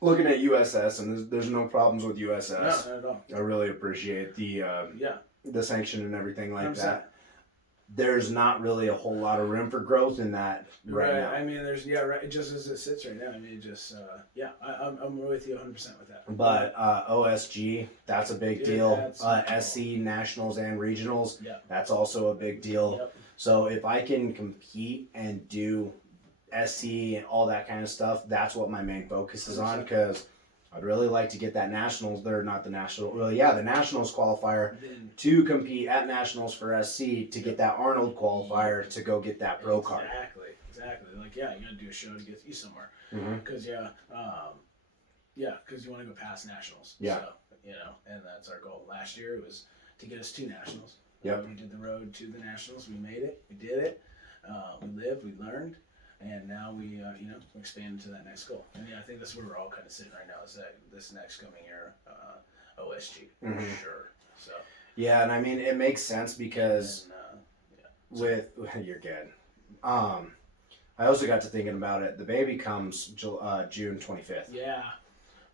looking at USS, and there's no problems with USS. No, not at all. I really appreciate the sanction and everything like 100%. That. There's not really a whole lot of room for growth in that right now. I mean, there's just as it sits right now. I mean, just I'm with you 100% with that. But OSG, that's a big deal. SC nationals and regionals, that's also a big deal. Yep. So if I can compete and do SC and all that kind of stuff, that's what my main focus is on, because I'd really like to get that nationals. They're not the national. Well, the nationals qualifier to compete at nationals for SC to get that Arnold qualifier to go get that pro card. Exactly. Like, you got to do a show to get you somewhere. Because because you want to go past nationals. Yeah. So, and that's our goal. Last year it was to get us 2 nationals. Yep. We did the road to the nationals. We made it. We did it. We lived. We learned. And now we, expand to that next goal. And I think that's where we're all kind of sitting right now. Is that this next coming year, OSG for sure. So. Yeah, and I mean it makes sense because with you're good. I also got to thinking about it. The baby comes June 25th. Yeah.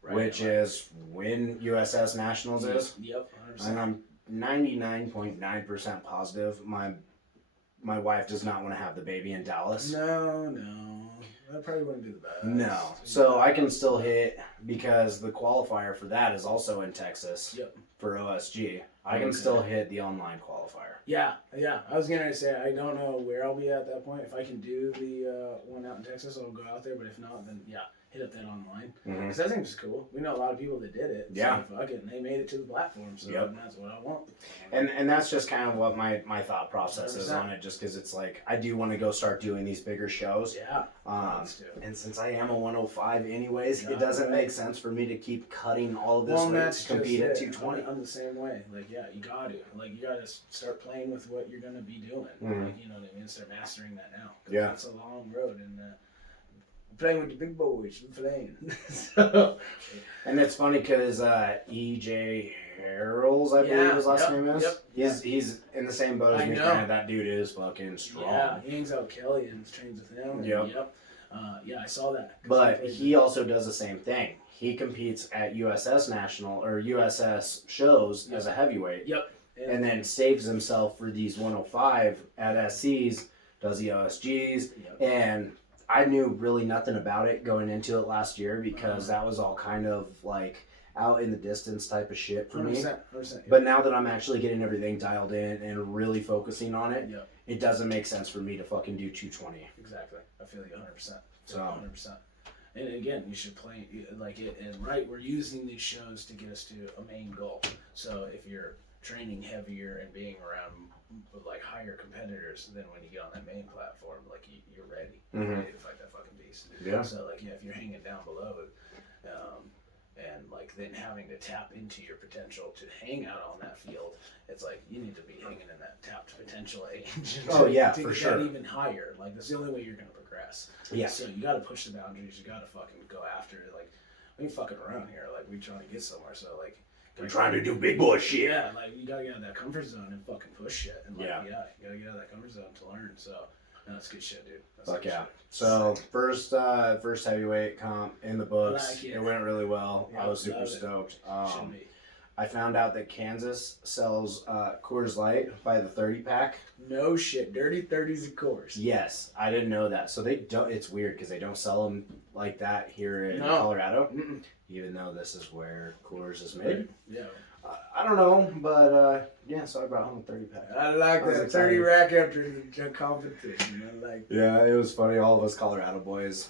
Right, which is when USS Nationals is. Yep. 100%. And I'm 99.9% positive my wife does not want to have the baby in Dallas. No. That probably wouldn't be the best. No. So I can still hit, because the qualifier for that is also in Texas. Yep. For OSG. I can still hit the online qualifier. Yeah. I was going to say, I don't know where I'll be at that point. If I can do the one out in Texas, I'll go out there. But if not, then hit up that online. Because that seems cool. We know a lot of people that did it. Yeah. So fuck it. And they made it to the platform. So that's what I want. And that's just kind of what my thought process 100%. Is on it. Just because it's like, I do want to go start doing these bigger shows. Yeah. And since I am a 105 anyways, it doesn't make sense for me to keep cutting all of this weight to compete at 220. I'm the same way. Like, you got to. Like, you got to start playing with what you're going to be doing. Like, you know what I mean? Start mastering that now. Yeah. It's a long road. And playing with the big boys. I'm playing. So. And it's funny because EJ Harrells, I believe his last name is. Yep. He's in the same boat as me. Granted, that dude is fucking strong. Yeah, he hangs out with Kelly and trains with him. Yep. I saw that. But he also does the same thing. He competes at USS National or USS shows as a heavyweight. Yep. And then saves himself for these 105 at SCs, does the OSGs, and I knew really nothing about it going into it last year because that was all kind of like out in the distance type of shit for 100%, me. 100%, But now that I'm actually getting everything dialed in and really focusing on it, it doesn't make sense for me to fucking do 220. Exactly. I feel you 100%. So 100%. And again, you should play like it. And right, we're using these shows to get us to a main goal. So if you're training heavier and being around like higher competitors, then when you get on that main platform, like you're ready. You're ready to fight that fucking beast. Yeah. So like if you're hanging down below it, and like then having to tap into your potential to hang out on that field, it's like you need to be hanging in that tapped potential age. To get sure. that even higher. Like that's the only way you're gonna progress. Yeah. So you got to push the boundaries. You got to fucking go after it. Like we ain't fucking around here. Like we trying to get somewhere. So like we're trying to do big boy shit. Yeah, like you gotta get out of that comfort zone and fucking push shit. And like, you gotta get out of that comfort zone to learn. So no, that's good shit, dude. That's Fuck yeah. Shit. So first heavyweight comp in the books. Like it went really well. Yeah, I was super stoked. Should be. I found out that Kansas sells Coors Light by the 30 pack. No shit, Dirty 30s of course. Yes, I didn't know that. So they don't. It's weird because they don't sell them like that here in Colorado. Even though this is where Coors is made. Yeah. I don't know, but so I brought home a 30 pack. I like that 30 rack after the competition. I like that. Yeah, it was funny. All of us Colorado boys.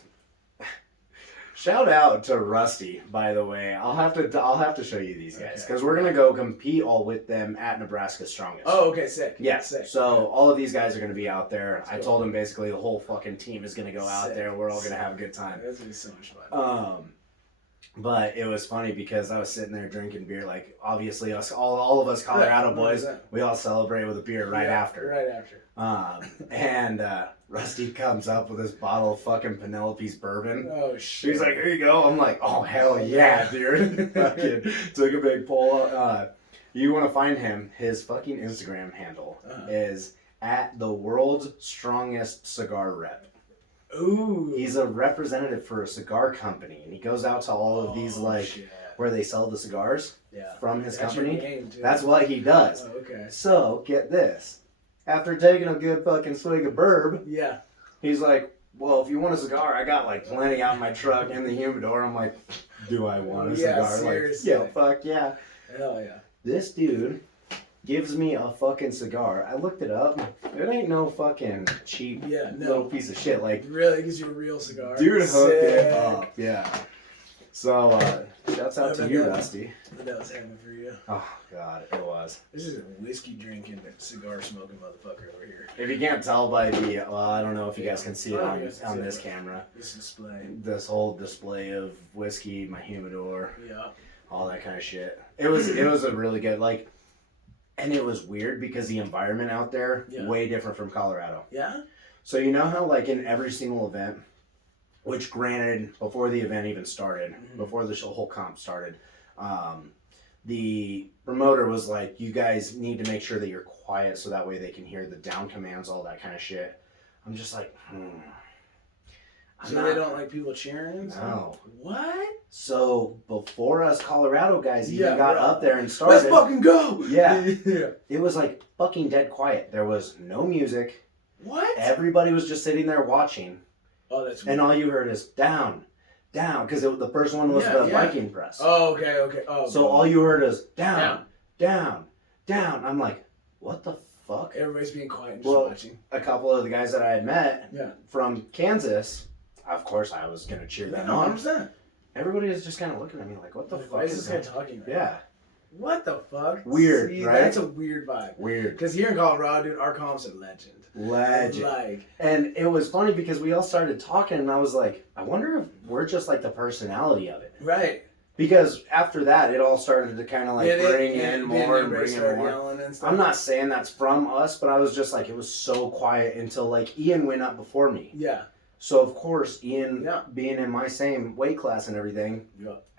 Shout out to Rusty, by the way. I'll have to show you these guys because we're gonna go compete all with them at Nebraska's Strongest. Oh, okay, sick. Yeah, sick. So all of these guys are gonna be out there. I told them basically the whole fucking team is gonna go out there. We're all gonna have a good time. That's gonna be so much fun. But it was funny because I was sitting there drinking beer. Like obviously us, all of us Colorado boys, we all celebrate with a beer right after. Right after. And Rusty comes up with this bottle of fucking Penelope's bourbon. Oh shit. He's like, "Here you go." I'm like, "Oh hell yeah, dude!" Fucking took a big pull. You want to find him? His fucking Instagram handle is at the world's strongest cigar rep. Ooh. He's a representative for a cigar company, and he goes out to all of these where they sell the cigars from his company. That's what he does. Oh, okay. So get this: after taking a good fucking swig of burb, he's like, "Well, if you want a cigar, I got like plenty out in my truck in the humidor." I'm like, "Do I want a cigar?" Seriously. Like, fuck yeah. Hell yeah. This dude gives me a fucking cigar. I looked it up. It ain't no fucking cheap little piece of shit. Like really gives you a real cigar. Dude hooked it up. Yeah. So shouts out to you, Rusty. That was heaven for you. Oh god, it was. This is a whiskey drinking, cigar smoking motherfucker over here. If you can't tell by the I don't know if you guys can see it on this camera. This display. This whole display of whiskey, my humidor, all that kind of shit. It was a really good And it was weird because the environment out there, way different from Colorado. Yeah? So you know how like in every single event, which granted, before the event even started, before the whole comp started, the promoter was like, you guys need to make sure that you're quiet so that way they can hear the down commands, all that kind of shit. I'm just like, So they don't like people cheering? No. What? So before us Colorado guys even got up there and started. Let's fucking go! Yeah. It was like fucking dead quiet. There was no music. What? Everybody was just sitting there watching. Oh, that's weird. And all you heard is down, down, because the first one was the Viking press. Oh, okay. Oh, so all you heard is down, down, down. I'm like, what the fuck? Everybody's being quiet and just watching. A couple of the guys that I had met from Kansas, of course I was going to cheer them on. 100%. Everybody was just kind of looking at me like, what the fuck why is this guy talking right now? What the fuck? Weird, right? That's a weird vibe. Weird. Because here in Colorado, dude, our comps are legend. And it was funny because we all started talking and I was like, I wonder if we're just like the personality of it. Right. Because after that, it all started to kind of like bring in more and bring in more. I'm not saying that's from us, but I was just like, it was so quiet until like Ian went up before me. Yeah. So of course, Ian being in my same weight class and everything,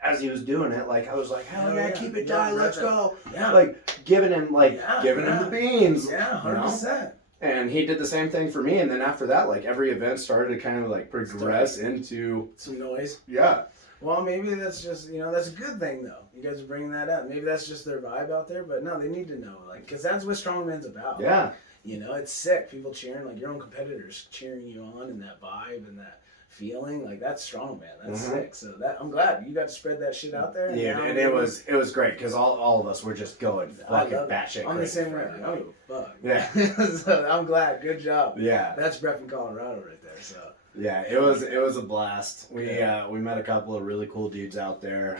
as he was doing it, like I was like, hell yeah, keep it tight, let's go. Yeah. Like giving him the beans. Yeah, 100%. And he did the same thing for me, and then after that, like every event started to kind of like progress into some noise. Yeah. Well, maybe that's just, that's a good thing though. You guys are bringing that up. Maybe that's just their vibe out there, but no, they need to know, like, because that's what strongman's about. Yeah. It's sick. People cheering, like your own competitors cheering you on, and that vibe and that feeling, like that's strongman. That's sick. So I'm glad you got to spread that shit out there. Yeah, and it was great because all of us were just going fucking batshit crazy. I'm the same way. I don't give a fuck. Yeah. So I'm glad. Good job. Yeah. That's rep in Colorado right there. So. Yeah, it was a blast. We met a couple of really cool dudes out there.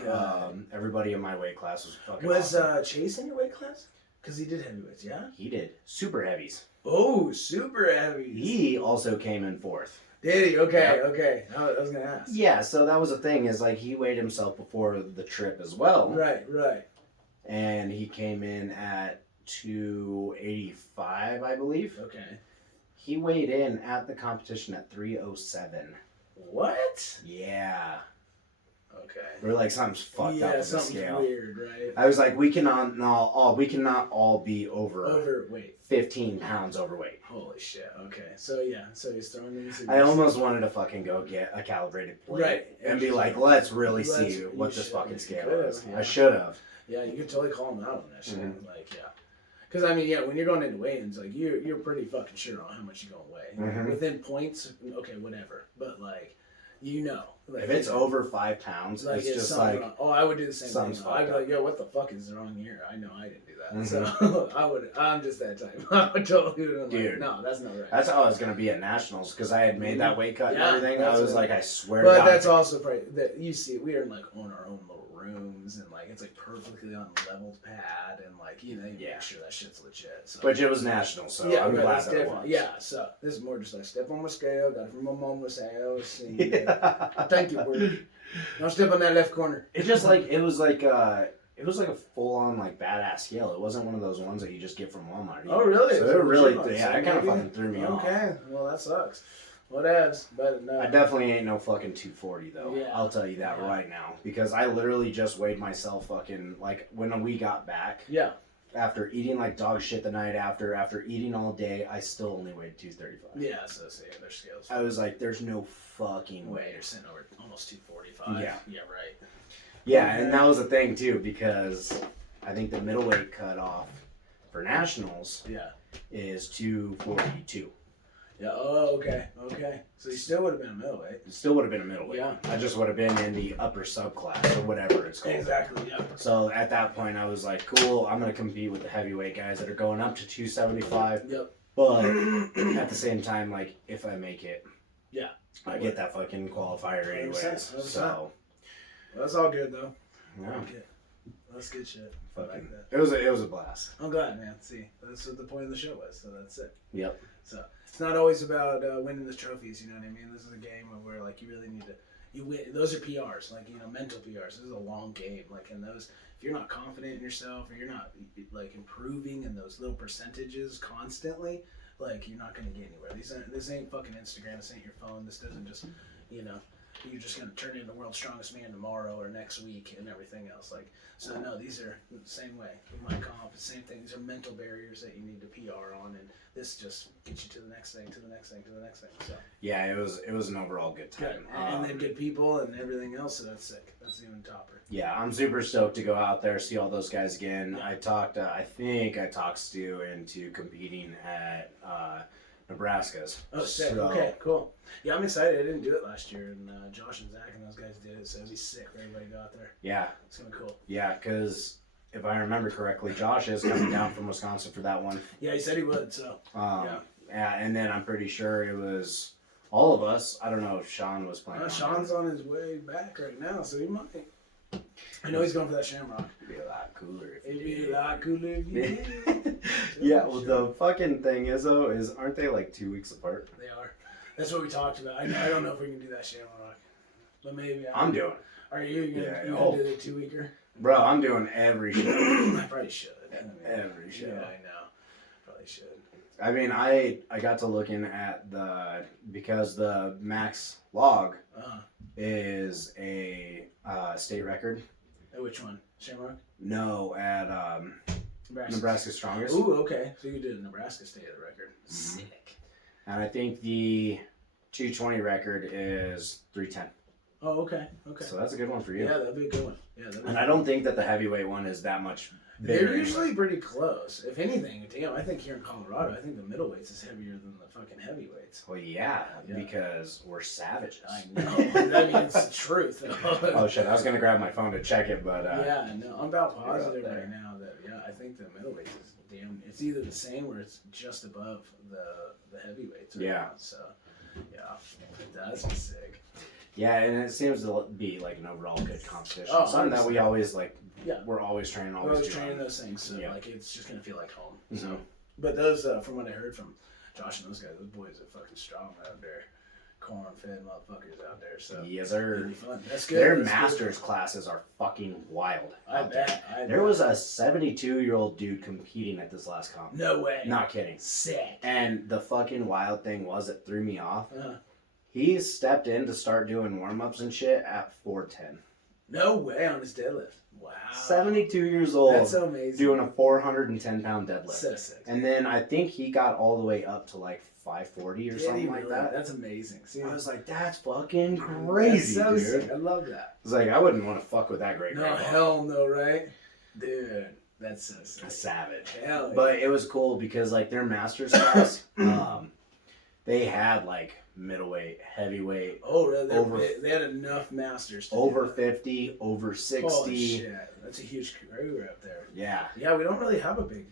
Everybody in my weight class was fucking awesome. Chase in your weight class? Because he did heavyweights, yeah? He did. Super heavies. Oh, super heavies. He also came in fourth. Did he? Okay, okay. I was going to ask. Yeah, so that was the thing, is like he weighed himself before the trip as well. Right. And he came in at 285, I believe. Okay. He weighed in at the competition at 307. What? Yeah. Okay. We're like, something's fucked up with the scale. Weird, right? I was like, we cannot all be overweight. 15 pounds overweight. Holy shit. Okay. So he's throwing in the I almost wanted to fucking go get a calibrated plate and be like, let's really see what this fucking scale is. Yeah. I should have. Yeah, you could totally call him out on that shit. Like, yeah. Because, I mean, when you're going into weigh-ins, like, you're pretty fucking sure on how much you're going to weigh. Within points, okay, whatever. But, like, Like, if it's over 5 pounds, like, it's just like... wrong. Oh, I would do the same thing. I'd be like, yo, what the fuck is wrong here? I know I didn't do that. So, I'm just that type. I would totally do it. Dude, no, that's not right. That's how I was going to be at Nationals, because I had made that weight cut and everything. I was like, I swear to God. But that's also probably... you see, we are, like, on our own little rooms, and, like, it's, like, perfectly on a level pad, and, like, you make sure that shit's legit. So. Which it was national, so I'm glad that it was. Yeah, so this is more just like step on my scale, got it from my mama's house, and thank you, word. Don't step on that left corner. It just like it was like a full on like badass scale. It wasn't one of those ones that you just get from Walmart. Oh really? So it really it kind of fucking threw me off. Okay, well that sucks. Whatevs, but no. I definitely ain't no fucking 240 though. Yeah. I'll tell you that right now, because I literally just weighed myself fucking like when we got back. Yeah. After eating like dog shit the night after eating all day, I still only weighed 235. Yeah, so their scales. I was like, there's no fucking way. You're sitting over almost 245. Yeah. Yeah, right. Yeah, and that was the thing too, because I think the middleweight cutoff for nationals is 242. Yeah, oh, okay. So you still would have been a middleweight. Still would have been a middleweight. Yeah. I just would have been in the upper subclass or whatever it's called. Exactly, yeah. So at that point, I was like, cool, I'm going to compete with the heavyweight guys that are going up to 275. Yep. But at the same time, like, if I make it, I get that fucking qualifier anyways. 100%. So that's all good, though. Yeah. Okay. That's good shit. I like that. It was a blast. I'm glad, man. See, that's what the point of the show was, so that's it. Yep. So it's not always about winning the trophies, you know what I mean? This is a game where like you really need to You win. Those are PRs, like, mental PRs. This is a long game. Like, in those, if you're not confident in yourself, or you're not like improving in those little percentages constantly, like, you're not gonna get anywhere. This ain't fucking Instagram. This ain't your phone. This doesn't just, you're just gonna turn into the world's strongest man tomorrow or next week and everything else. Like, so no, these are the same way. With my comp, the same thing. These are mental barriers that you need to PR on, and this just gets you to the next thing, to the next thing, to the next thing. So yeah, it was an overall good time. good. And then good people and everything else. So that's sick. That's even topper. Yeah, I'm super stoked to go out there, see all those guys again. Yeah. I think I talked Stu into competing at Nebraska's. Oh, sick. So, Okay, cool. Yeah, I'm excited. I didn't do it last year, and Josh and Zach and those guys did it, so it'd be sick for everybody to go out there. Yeah. It's gonna be cool. Yeah, because if I remember correctly, Josh is coming down from Wisconsin for that one. Yeah, he said he would, so. Yeah, and then I'm pretty sure it was all of us. I don't know if Sean was playing. Sean's on his way back right now, so he might. I know he's going for that Shamrock. It'd be a lot cooler. It'd be a lot cooler if you did. Yeah, well, the fucking thing is, though, aren't they like 2 weeks apart? They are. That's what we talked about. I don't know if we can do that Shamrock, but maybe. I'm doing it. Are you? You Yeah, gonna do the 2-weeker? Bro, I'm doing every show. I probably should. Every show. Yeah, I know. Probably should. I mean, I got to looking at because the max log is a state record. At which one? Shamrock? No, at Nebraska's Strongest. Ooh, okay. So you did a Nebraska state of the record. Sick. And I think the 220 record is 310. Oh, okay. Okay. So that's a good one for you. Yeah, that'd be a good one. Yeah, and I don't think that the heavyweight one is that much bigger. They're usually pretty close. If anything, damn, I think here in Colorado, I think the middleweights is heavier than the fucking heavyweights. Well, yeah, because we're savages. I know. I mean, it's the truth. Oh, shit. I was going to grab my phone to check it, but... yeah, no, I'm about positive right now that, I think the middleweights is damn... It's either the same or it's just above the heavyweights. Right now. So, yeah, that's sick. Yeah, and it seems to be like an overall good competition. Oh, something that we always like. Yeah, we're always training. We're always training those things, so like it's just gonna feel like home. Mm-hmm. So, but those, from what I heard from Josh and those guys, those boys are fucking strong out there, corn-fed motherfuckers out there. So yes, sir. It'll be fun. That's good. Their masters classes are fucking wild. I bet. There was a 72-year-old dude competing at this last comp. No way. Not kidding. Sick. And the fucking wild thing was, it threw me off. Uh-huh. He stepped in to start doing warm-ups and shit at 410. No way, on his deadlift. Wow. 72 years old. That's so amazing. Doing a 410-pound deadlift. So sick. And then I think he got all the way up to like 540 or something like that. That's amazing. See, I was like, that's fucking crazy, that's so dude. sick. I love that. I was like, I wouldn't want to fuck with that great No, grandpa. hell no, right? Dude, that's so sick. A savage. Hell yeah. But it was cool because like their master's class, they had like middleweight, heavyweight. Oh, really? They had enough masters. Over 50, over 60. Holy shit. That's a huge career up there. Yeah. Yeah, we don't really have a big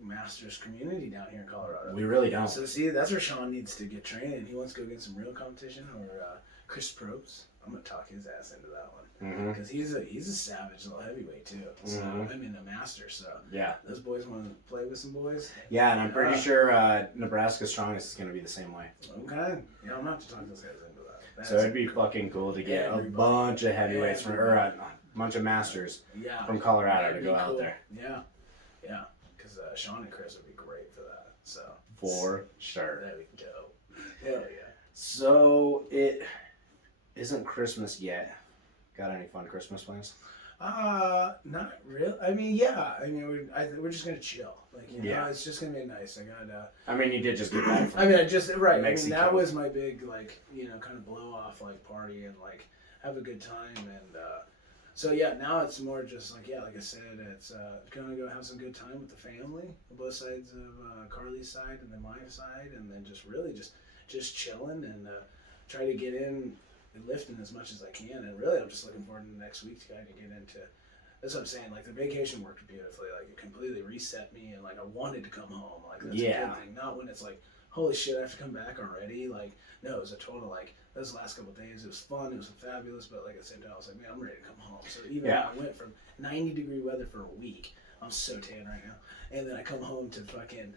masters community down here in Colorado. We really don't. So see, that's where Sean needs to get training. He wants to go get some real competition, or Chris Probst. I'm gonna talk his ass into that one because he's a savage little heavyweight too. So I mean a master. So yeah, those boys want to play with some boys. Yeah, and I'm pretty sure Nebraska's Strongest is gonna be the same way. Okay. Yeah, I'm gonna have to talk those guys into that. So it'd be fucking cool to get a bunch of heavyweights or a bunch of masters from Colorado to go out there. Yeah, yeah. Because Sean and Chris would be great for that. So for sure. That'd be dope. Hell yeah. So it isn't Christmas yet. Got any fun Christmas plans? Not really. I mean, yeah. I mean, we're just gonna chill. Like, you know, it's just gonna be nice. I got. I mean, you did just get back from. I mean, I just right. Mexico. I mean, that was my big like, you know, kind of blow off like party and like have a good time and. So yeah, now it's more just like like I said, it's gonna go have some good time with the family, both sides of Carly's side and then my side, and then just really just chilling and try to get in and lifting as much as I can. And really, I'm just looking forward to the next week to kind of get into. That's what I'm saying. Like the vacation worked beautifully. Like it completely reset me, and like I wanted to come home. Like that's a good thing. Not when it's like, holy shit, I have to come back already. Like no, it was a total like. Those last couple of days, it was fun, it was fabulous, but like at the same time, I was like, man, I'm ready to come home. So even though I went from 90-degree weather for a week, I'm so tan right now, and then I come home to fucking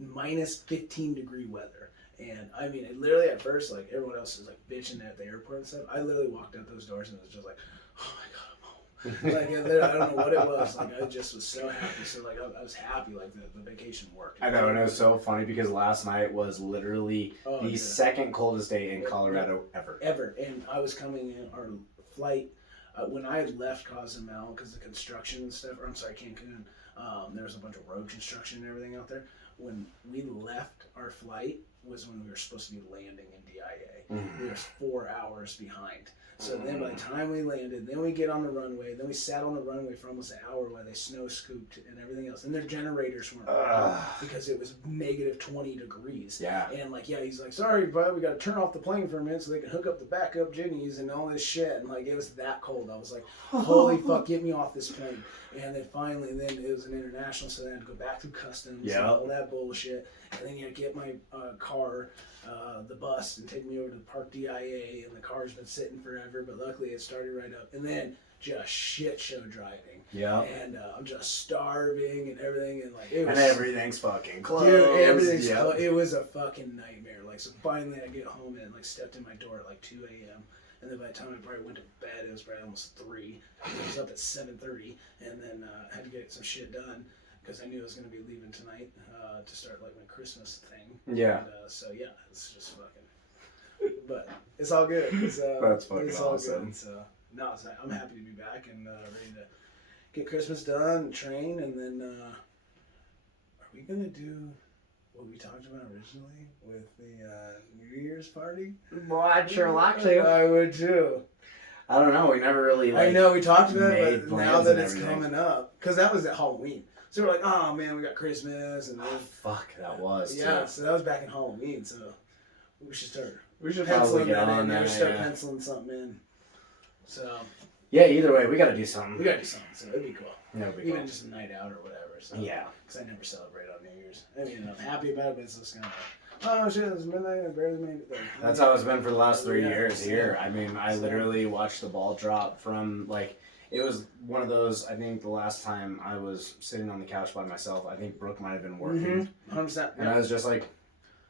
minus 15-degree weather, And I mean, it literally at first, like everyone else is like bitching at the airport and stuff. I literally walked out those doors and it was just like, oh my god, I'm home. Like I don't know what it was. Like I just was so happy. So like I was happy. Like the vacation worked. I know, and it was so funny because last night was literally the yeah. second coldest day in Colorado ever. And I was coming in our flight when I left Cozumel because the construction and stuff. Or I'm sorry, Cancun. There was a bunch of road construction and everything out there. When we left our flight was when we were supposed to be landing in DIA. We were 4 hours behind. So then by the time we landed, then we get on the runway, then we sat on the runway for almost an hour while they snow scooped and everything else. And their generators weren't working because it was negative 20 degrees. Yeah. And like, yeah, he's like, sorry, bud, we got to turn off the plane for a minute so they can hook up the backup jimmies and all this shit. And like, it was that cold. I was like, holy fuck, get me off this plane. And then finally, then it was an international, so then I had to go back through customs and all that bullshit. And then you had to get my car, the bus, and take me over to the Park DIA, and the car's been sitting forever, but luckily it started right up. And then just shit show driving. Yeah. And I'm just starving and everything, and like it was. And everything's fucking closed. Dude, everything's closed. It was a fucking nightmare. Like, so finally I get home and like stepped in my door at like 2 a.m. And then by the time I probably went to bed, it was probably almost 3. I was up at 7:30, and then had to get some shit done because I knew I was going to be leaving tonight to start like my Christmas thing. Yeah. And, so yeah, it's just fucking. But it's all good. It's, That's fucking it's awesome. all good. So no, I'm happy to be back and ready to get Christmas done, train, and then are we gonna do what we talked about originally with the New Year's party? Well, I'd sure like to. I would too. I don't know. We never really. I know we talked about it, but now plans that and it's everything. coming up, because that was at Halloween. So we're like, oh man, we got Christmas and Fuck, that was. yeah. Too. So that was back in Halloween. So we should start. We should penciling probably get that on in. that. We should start Yeah. penciling something in. So Yeah. Either way, we got to do something. we gotta do something. So it'd be cool. That'd be Even cool. just a night out or whatever. So Yeah. because I never celebrate on New Year's. I mean, I'm happy about it, but it's just kind of like, oh shit, it's midnight. I barely made it there. That's how it's been for the last 3 Yeah. years here. I mean, I literally watched the ball drop from like. It was one of those. I think the last time I was sitting on the couch by myself, I think Brooke might have been working, 100%. and I was just like,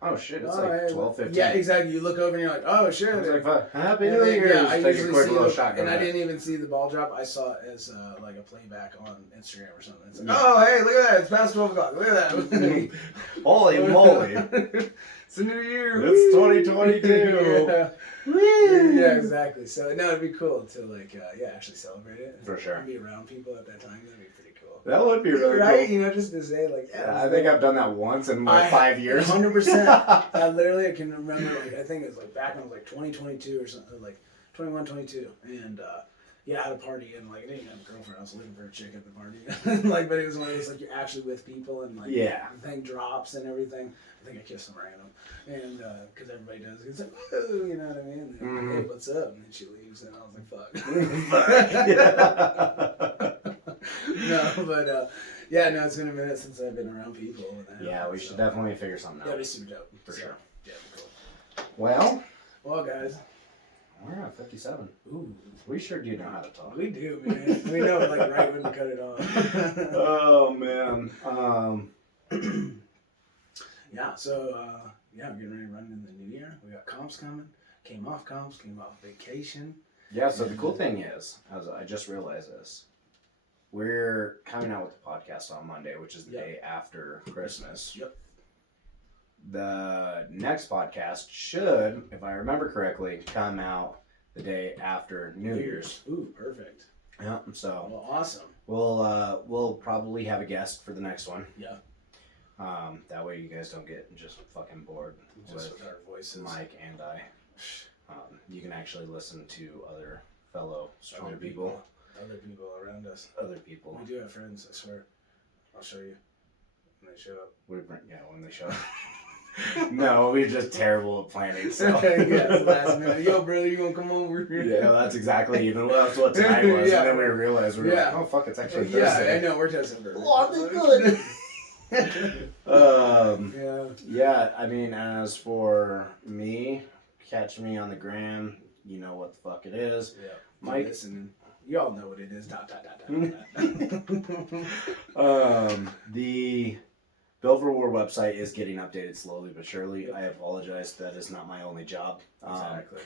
"Oh shit, it's Oh, like yeah. 12:15." Yeah, exactly. You look over and you're like, oh shit. I was like, "Fuck, Happy And New then, Year's!" yeah, I Take a usually quick see little the, shotgun. and I hit. didn't even see the ball drop. I saw it as like a playback on Instagram or something. It's like, Yeah. oh hey, look at that! It's past 12 o'clock. Look at that! Holy moly! It's a new year. It's Woo! 2022. Yeah. Woo! Yeah, exactly. So no, it'd be cool to like actually celebrate it. For sure. And be around people at that time. That'd be pretty cool. That would be really Right? cool. You know, just to say like, Yeah, I think I've done that once in like 5 years. 100%. I literally can remember, like, I think it was like back when it was like 2022 or something, like 21, 22. And yeah, I had a party and like I didn't even have a girlfriend. I was looking for a chick at the party. Like, but it was one of those like you're actually with people and like Yeah. the thing drops and everything. I think I kissed some random, and because everybody does, it's like, woo, you know what I mean? And, hey, what's up? And then she leaves, and I was like, fuck. No, but yeah, no, it's been a minute since I've been around people. Yeah, we should definitely figure something Yeah, it'd be out. super dope. For So, sure. Yeah, it'd be cool. Well, guys. we're at 57. Ooh, We sure do know how to talk. we do, man. We know, like, right when to cut it off. Oh man. Yeah, so, yeah, we're getting ready to run into the new year. We got comps coming. Came off vacation. Yeah. So the cool thing is, as I just realized this, we're coming out with the podcast on Monday, which is the day after Christmas. Yep. The next podcast should, if I remember correctly, come out the day after New Year's. Ooh, perfect. Yeah. So Well, awesome. we'll probably have a guest for the next one. Yeah. That way you guys don't get just fucking bored Just with our voices. Mike and I. You can actually listen to other fellow strong Other people. Other people around us. Other people. We do have friends, I swear. I'll show you when they show up. When they show up. No, we're just terrible at planning. So. Yeah, it's last minute. Yo, brother, you gonna come over here? Yeah, that's exactly even. Well, that's what tonight was, Yeah. and then we realized we were Yeah. like, oh fuck, it's actually Yeah, Thursday. I know. We're testing for Oh, good. Yeah. Yeah, I mean, as for me, catch me on the gram. You know what the fuck it is. Yeah. Mike. Listen, you all know what it is. Dot. The Built for War website is getting updated slowly but surely. I apologize. That is not my only job. Exactly.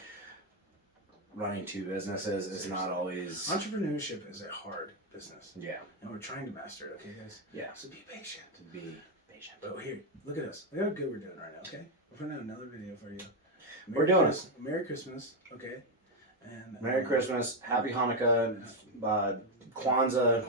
Running two businesses is not always. Entrepreneurship is a hard business. Yeah. And we're trying to master it, okay, guys? Yeah. So be patient. Be patient. But here, look at us. Look how good we're doing right now, okay? We're putting out another video for you. We're doing it. Merry Christmas, okay? And Merry Christmas, Happy Hanukkah, Kwanzaa,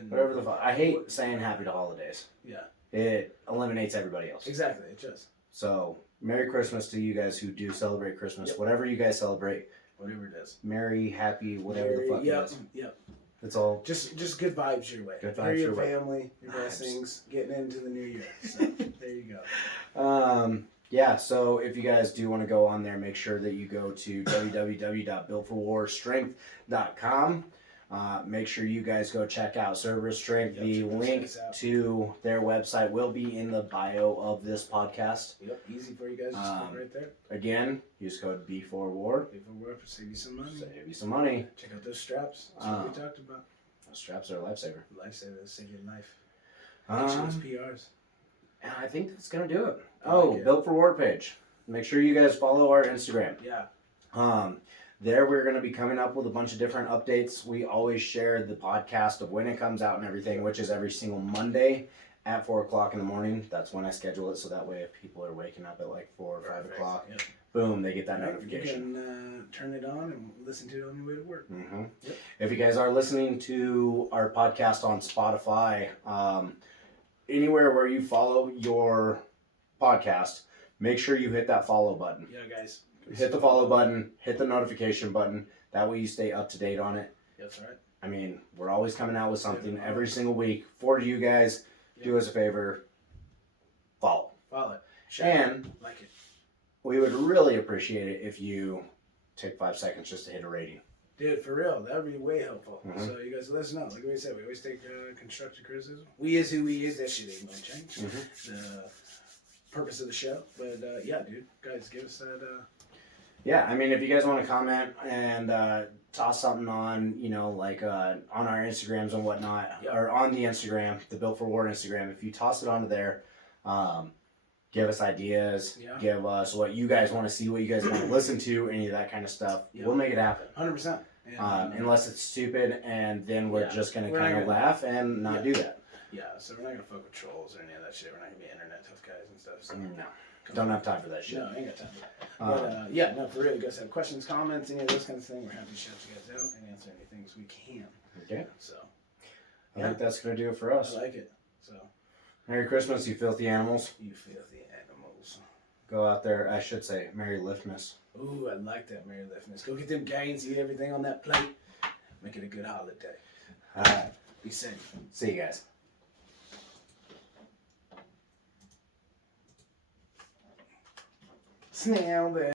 and whatever the fuck. I hate saying Happy to holidays. yeah, It eliminates everybody else. exactly. It just So, Merry Christmas to you guys who do celebrate Christmas. Yep. Whatever you guys celebrate. whatever it is. Merry, happy, whatever the fuck Yep, it is. yep. It's all. Just good vibes your way. Good For vibes your your way. family, your Vibes. blessings, getting into the new year. So there you go. Yeah, so if you guys do want to go on there, make sure that you go to www.builtforwarstrength.com. Make sure you guys go check out Server Strength. Yep, The check those link guys out. to their website will be in the bio of this podcast. Yep, easy for you guys. Just go right there. Again, use code B4WAR. If it works, save you some money. Save you some money. Check out those straps. That's what we talked about. Those straps are a lifesaver. Lifesaver, save your life. Make sure those PRs. And I think that's going to do it. I Oh, like it. Built for War page. Make sure you guys follow our Instagram. Yeah. There we're going to be coming up with a bunch of different updates. We always share the podcast of when it comes out and everything, which is every single Monday at 4 o'clock in the morning. That's when I schedule it, so that way if people are waking up at like 4 or 5 o'clock, Yep. boom, they get that Right, notification. You can turn it on and listen to it on your way to work. Mm-hmm. Yep. If you guys are listening to our podcast on Spotify, anywhere where you follow your podcast, make sure you hit that follow button. Yeah, guys. Hit the follow button, hit the notification button. That way you stay up to date on it. That's right. I mean, we're always coming out with something Yeah. every single week for you guys. Do Yeah. us a favor, follow. Follow it. Share And it. Like it. we would really appreciate it if you take 5 seconds just to hit a rating. Dude, for real, that would be way helpful. Mhm. So you guys let us know. Like we said, we always take constructive criticism. We is who we is. That shit ain't gonna change. The purpose of the show. But yeah, dude, guys, give us that. Yeah, I mean, if you guys want to comment and toss something on, like on our Instagrams and whatnot, Yep. or on the Instagram, the Built for War Instagram, if you toss it onto there, give us ideas, Yeah. give us what you guys want to see, what you guys want to listen to, any of that kind of stuff. Yep. We'll make it happen. 100%. Unless it's stupid, and then we're Yeah. just going to We're not kind of gonna- laugh and not Yeah. do that. Yeah, so we're not gonna fuck with trolls or any of that shit. We're not gonna be internet tough guys and stuff. So. No, don't have time for that shit. No, I ain't got time for that. But yeah, no, for real, you guys have questions, comments, any of those kinds of things, we're happy to shout you guys out and answer any things we can. Okay. So, I think that's going to do it for I us. like it. So, Merry Christmas, you filthy animals. you filthy animals. Go out there, I should say, Merry Liftmas. Ooh, I like that, Merry Liftmas. Go get them gains, eat everything on that plate. Make it a good holiday. All right. Be safe. See you guys. Snail there.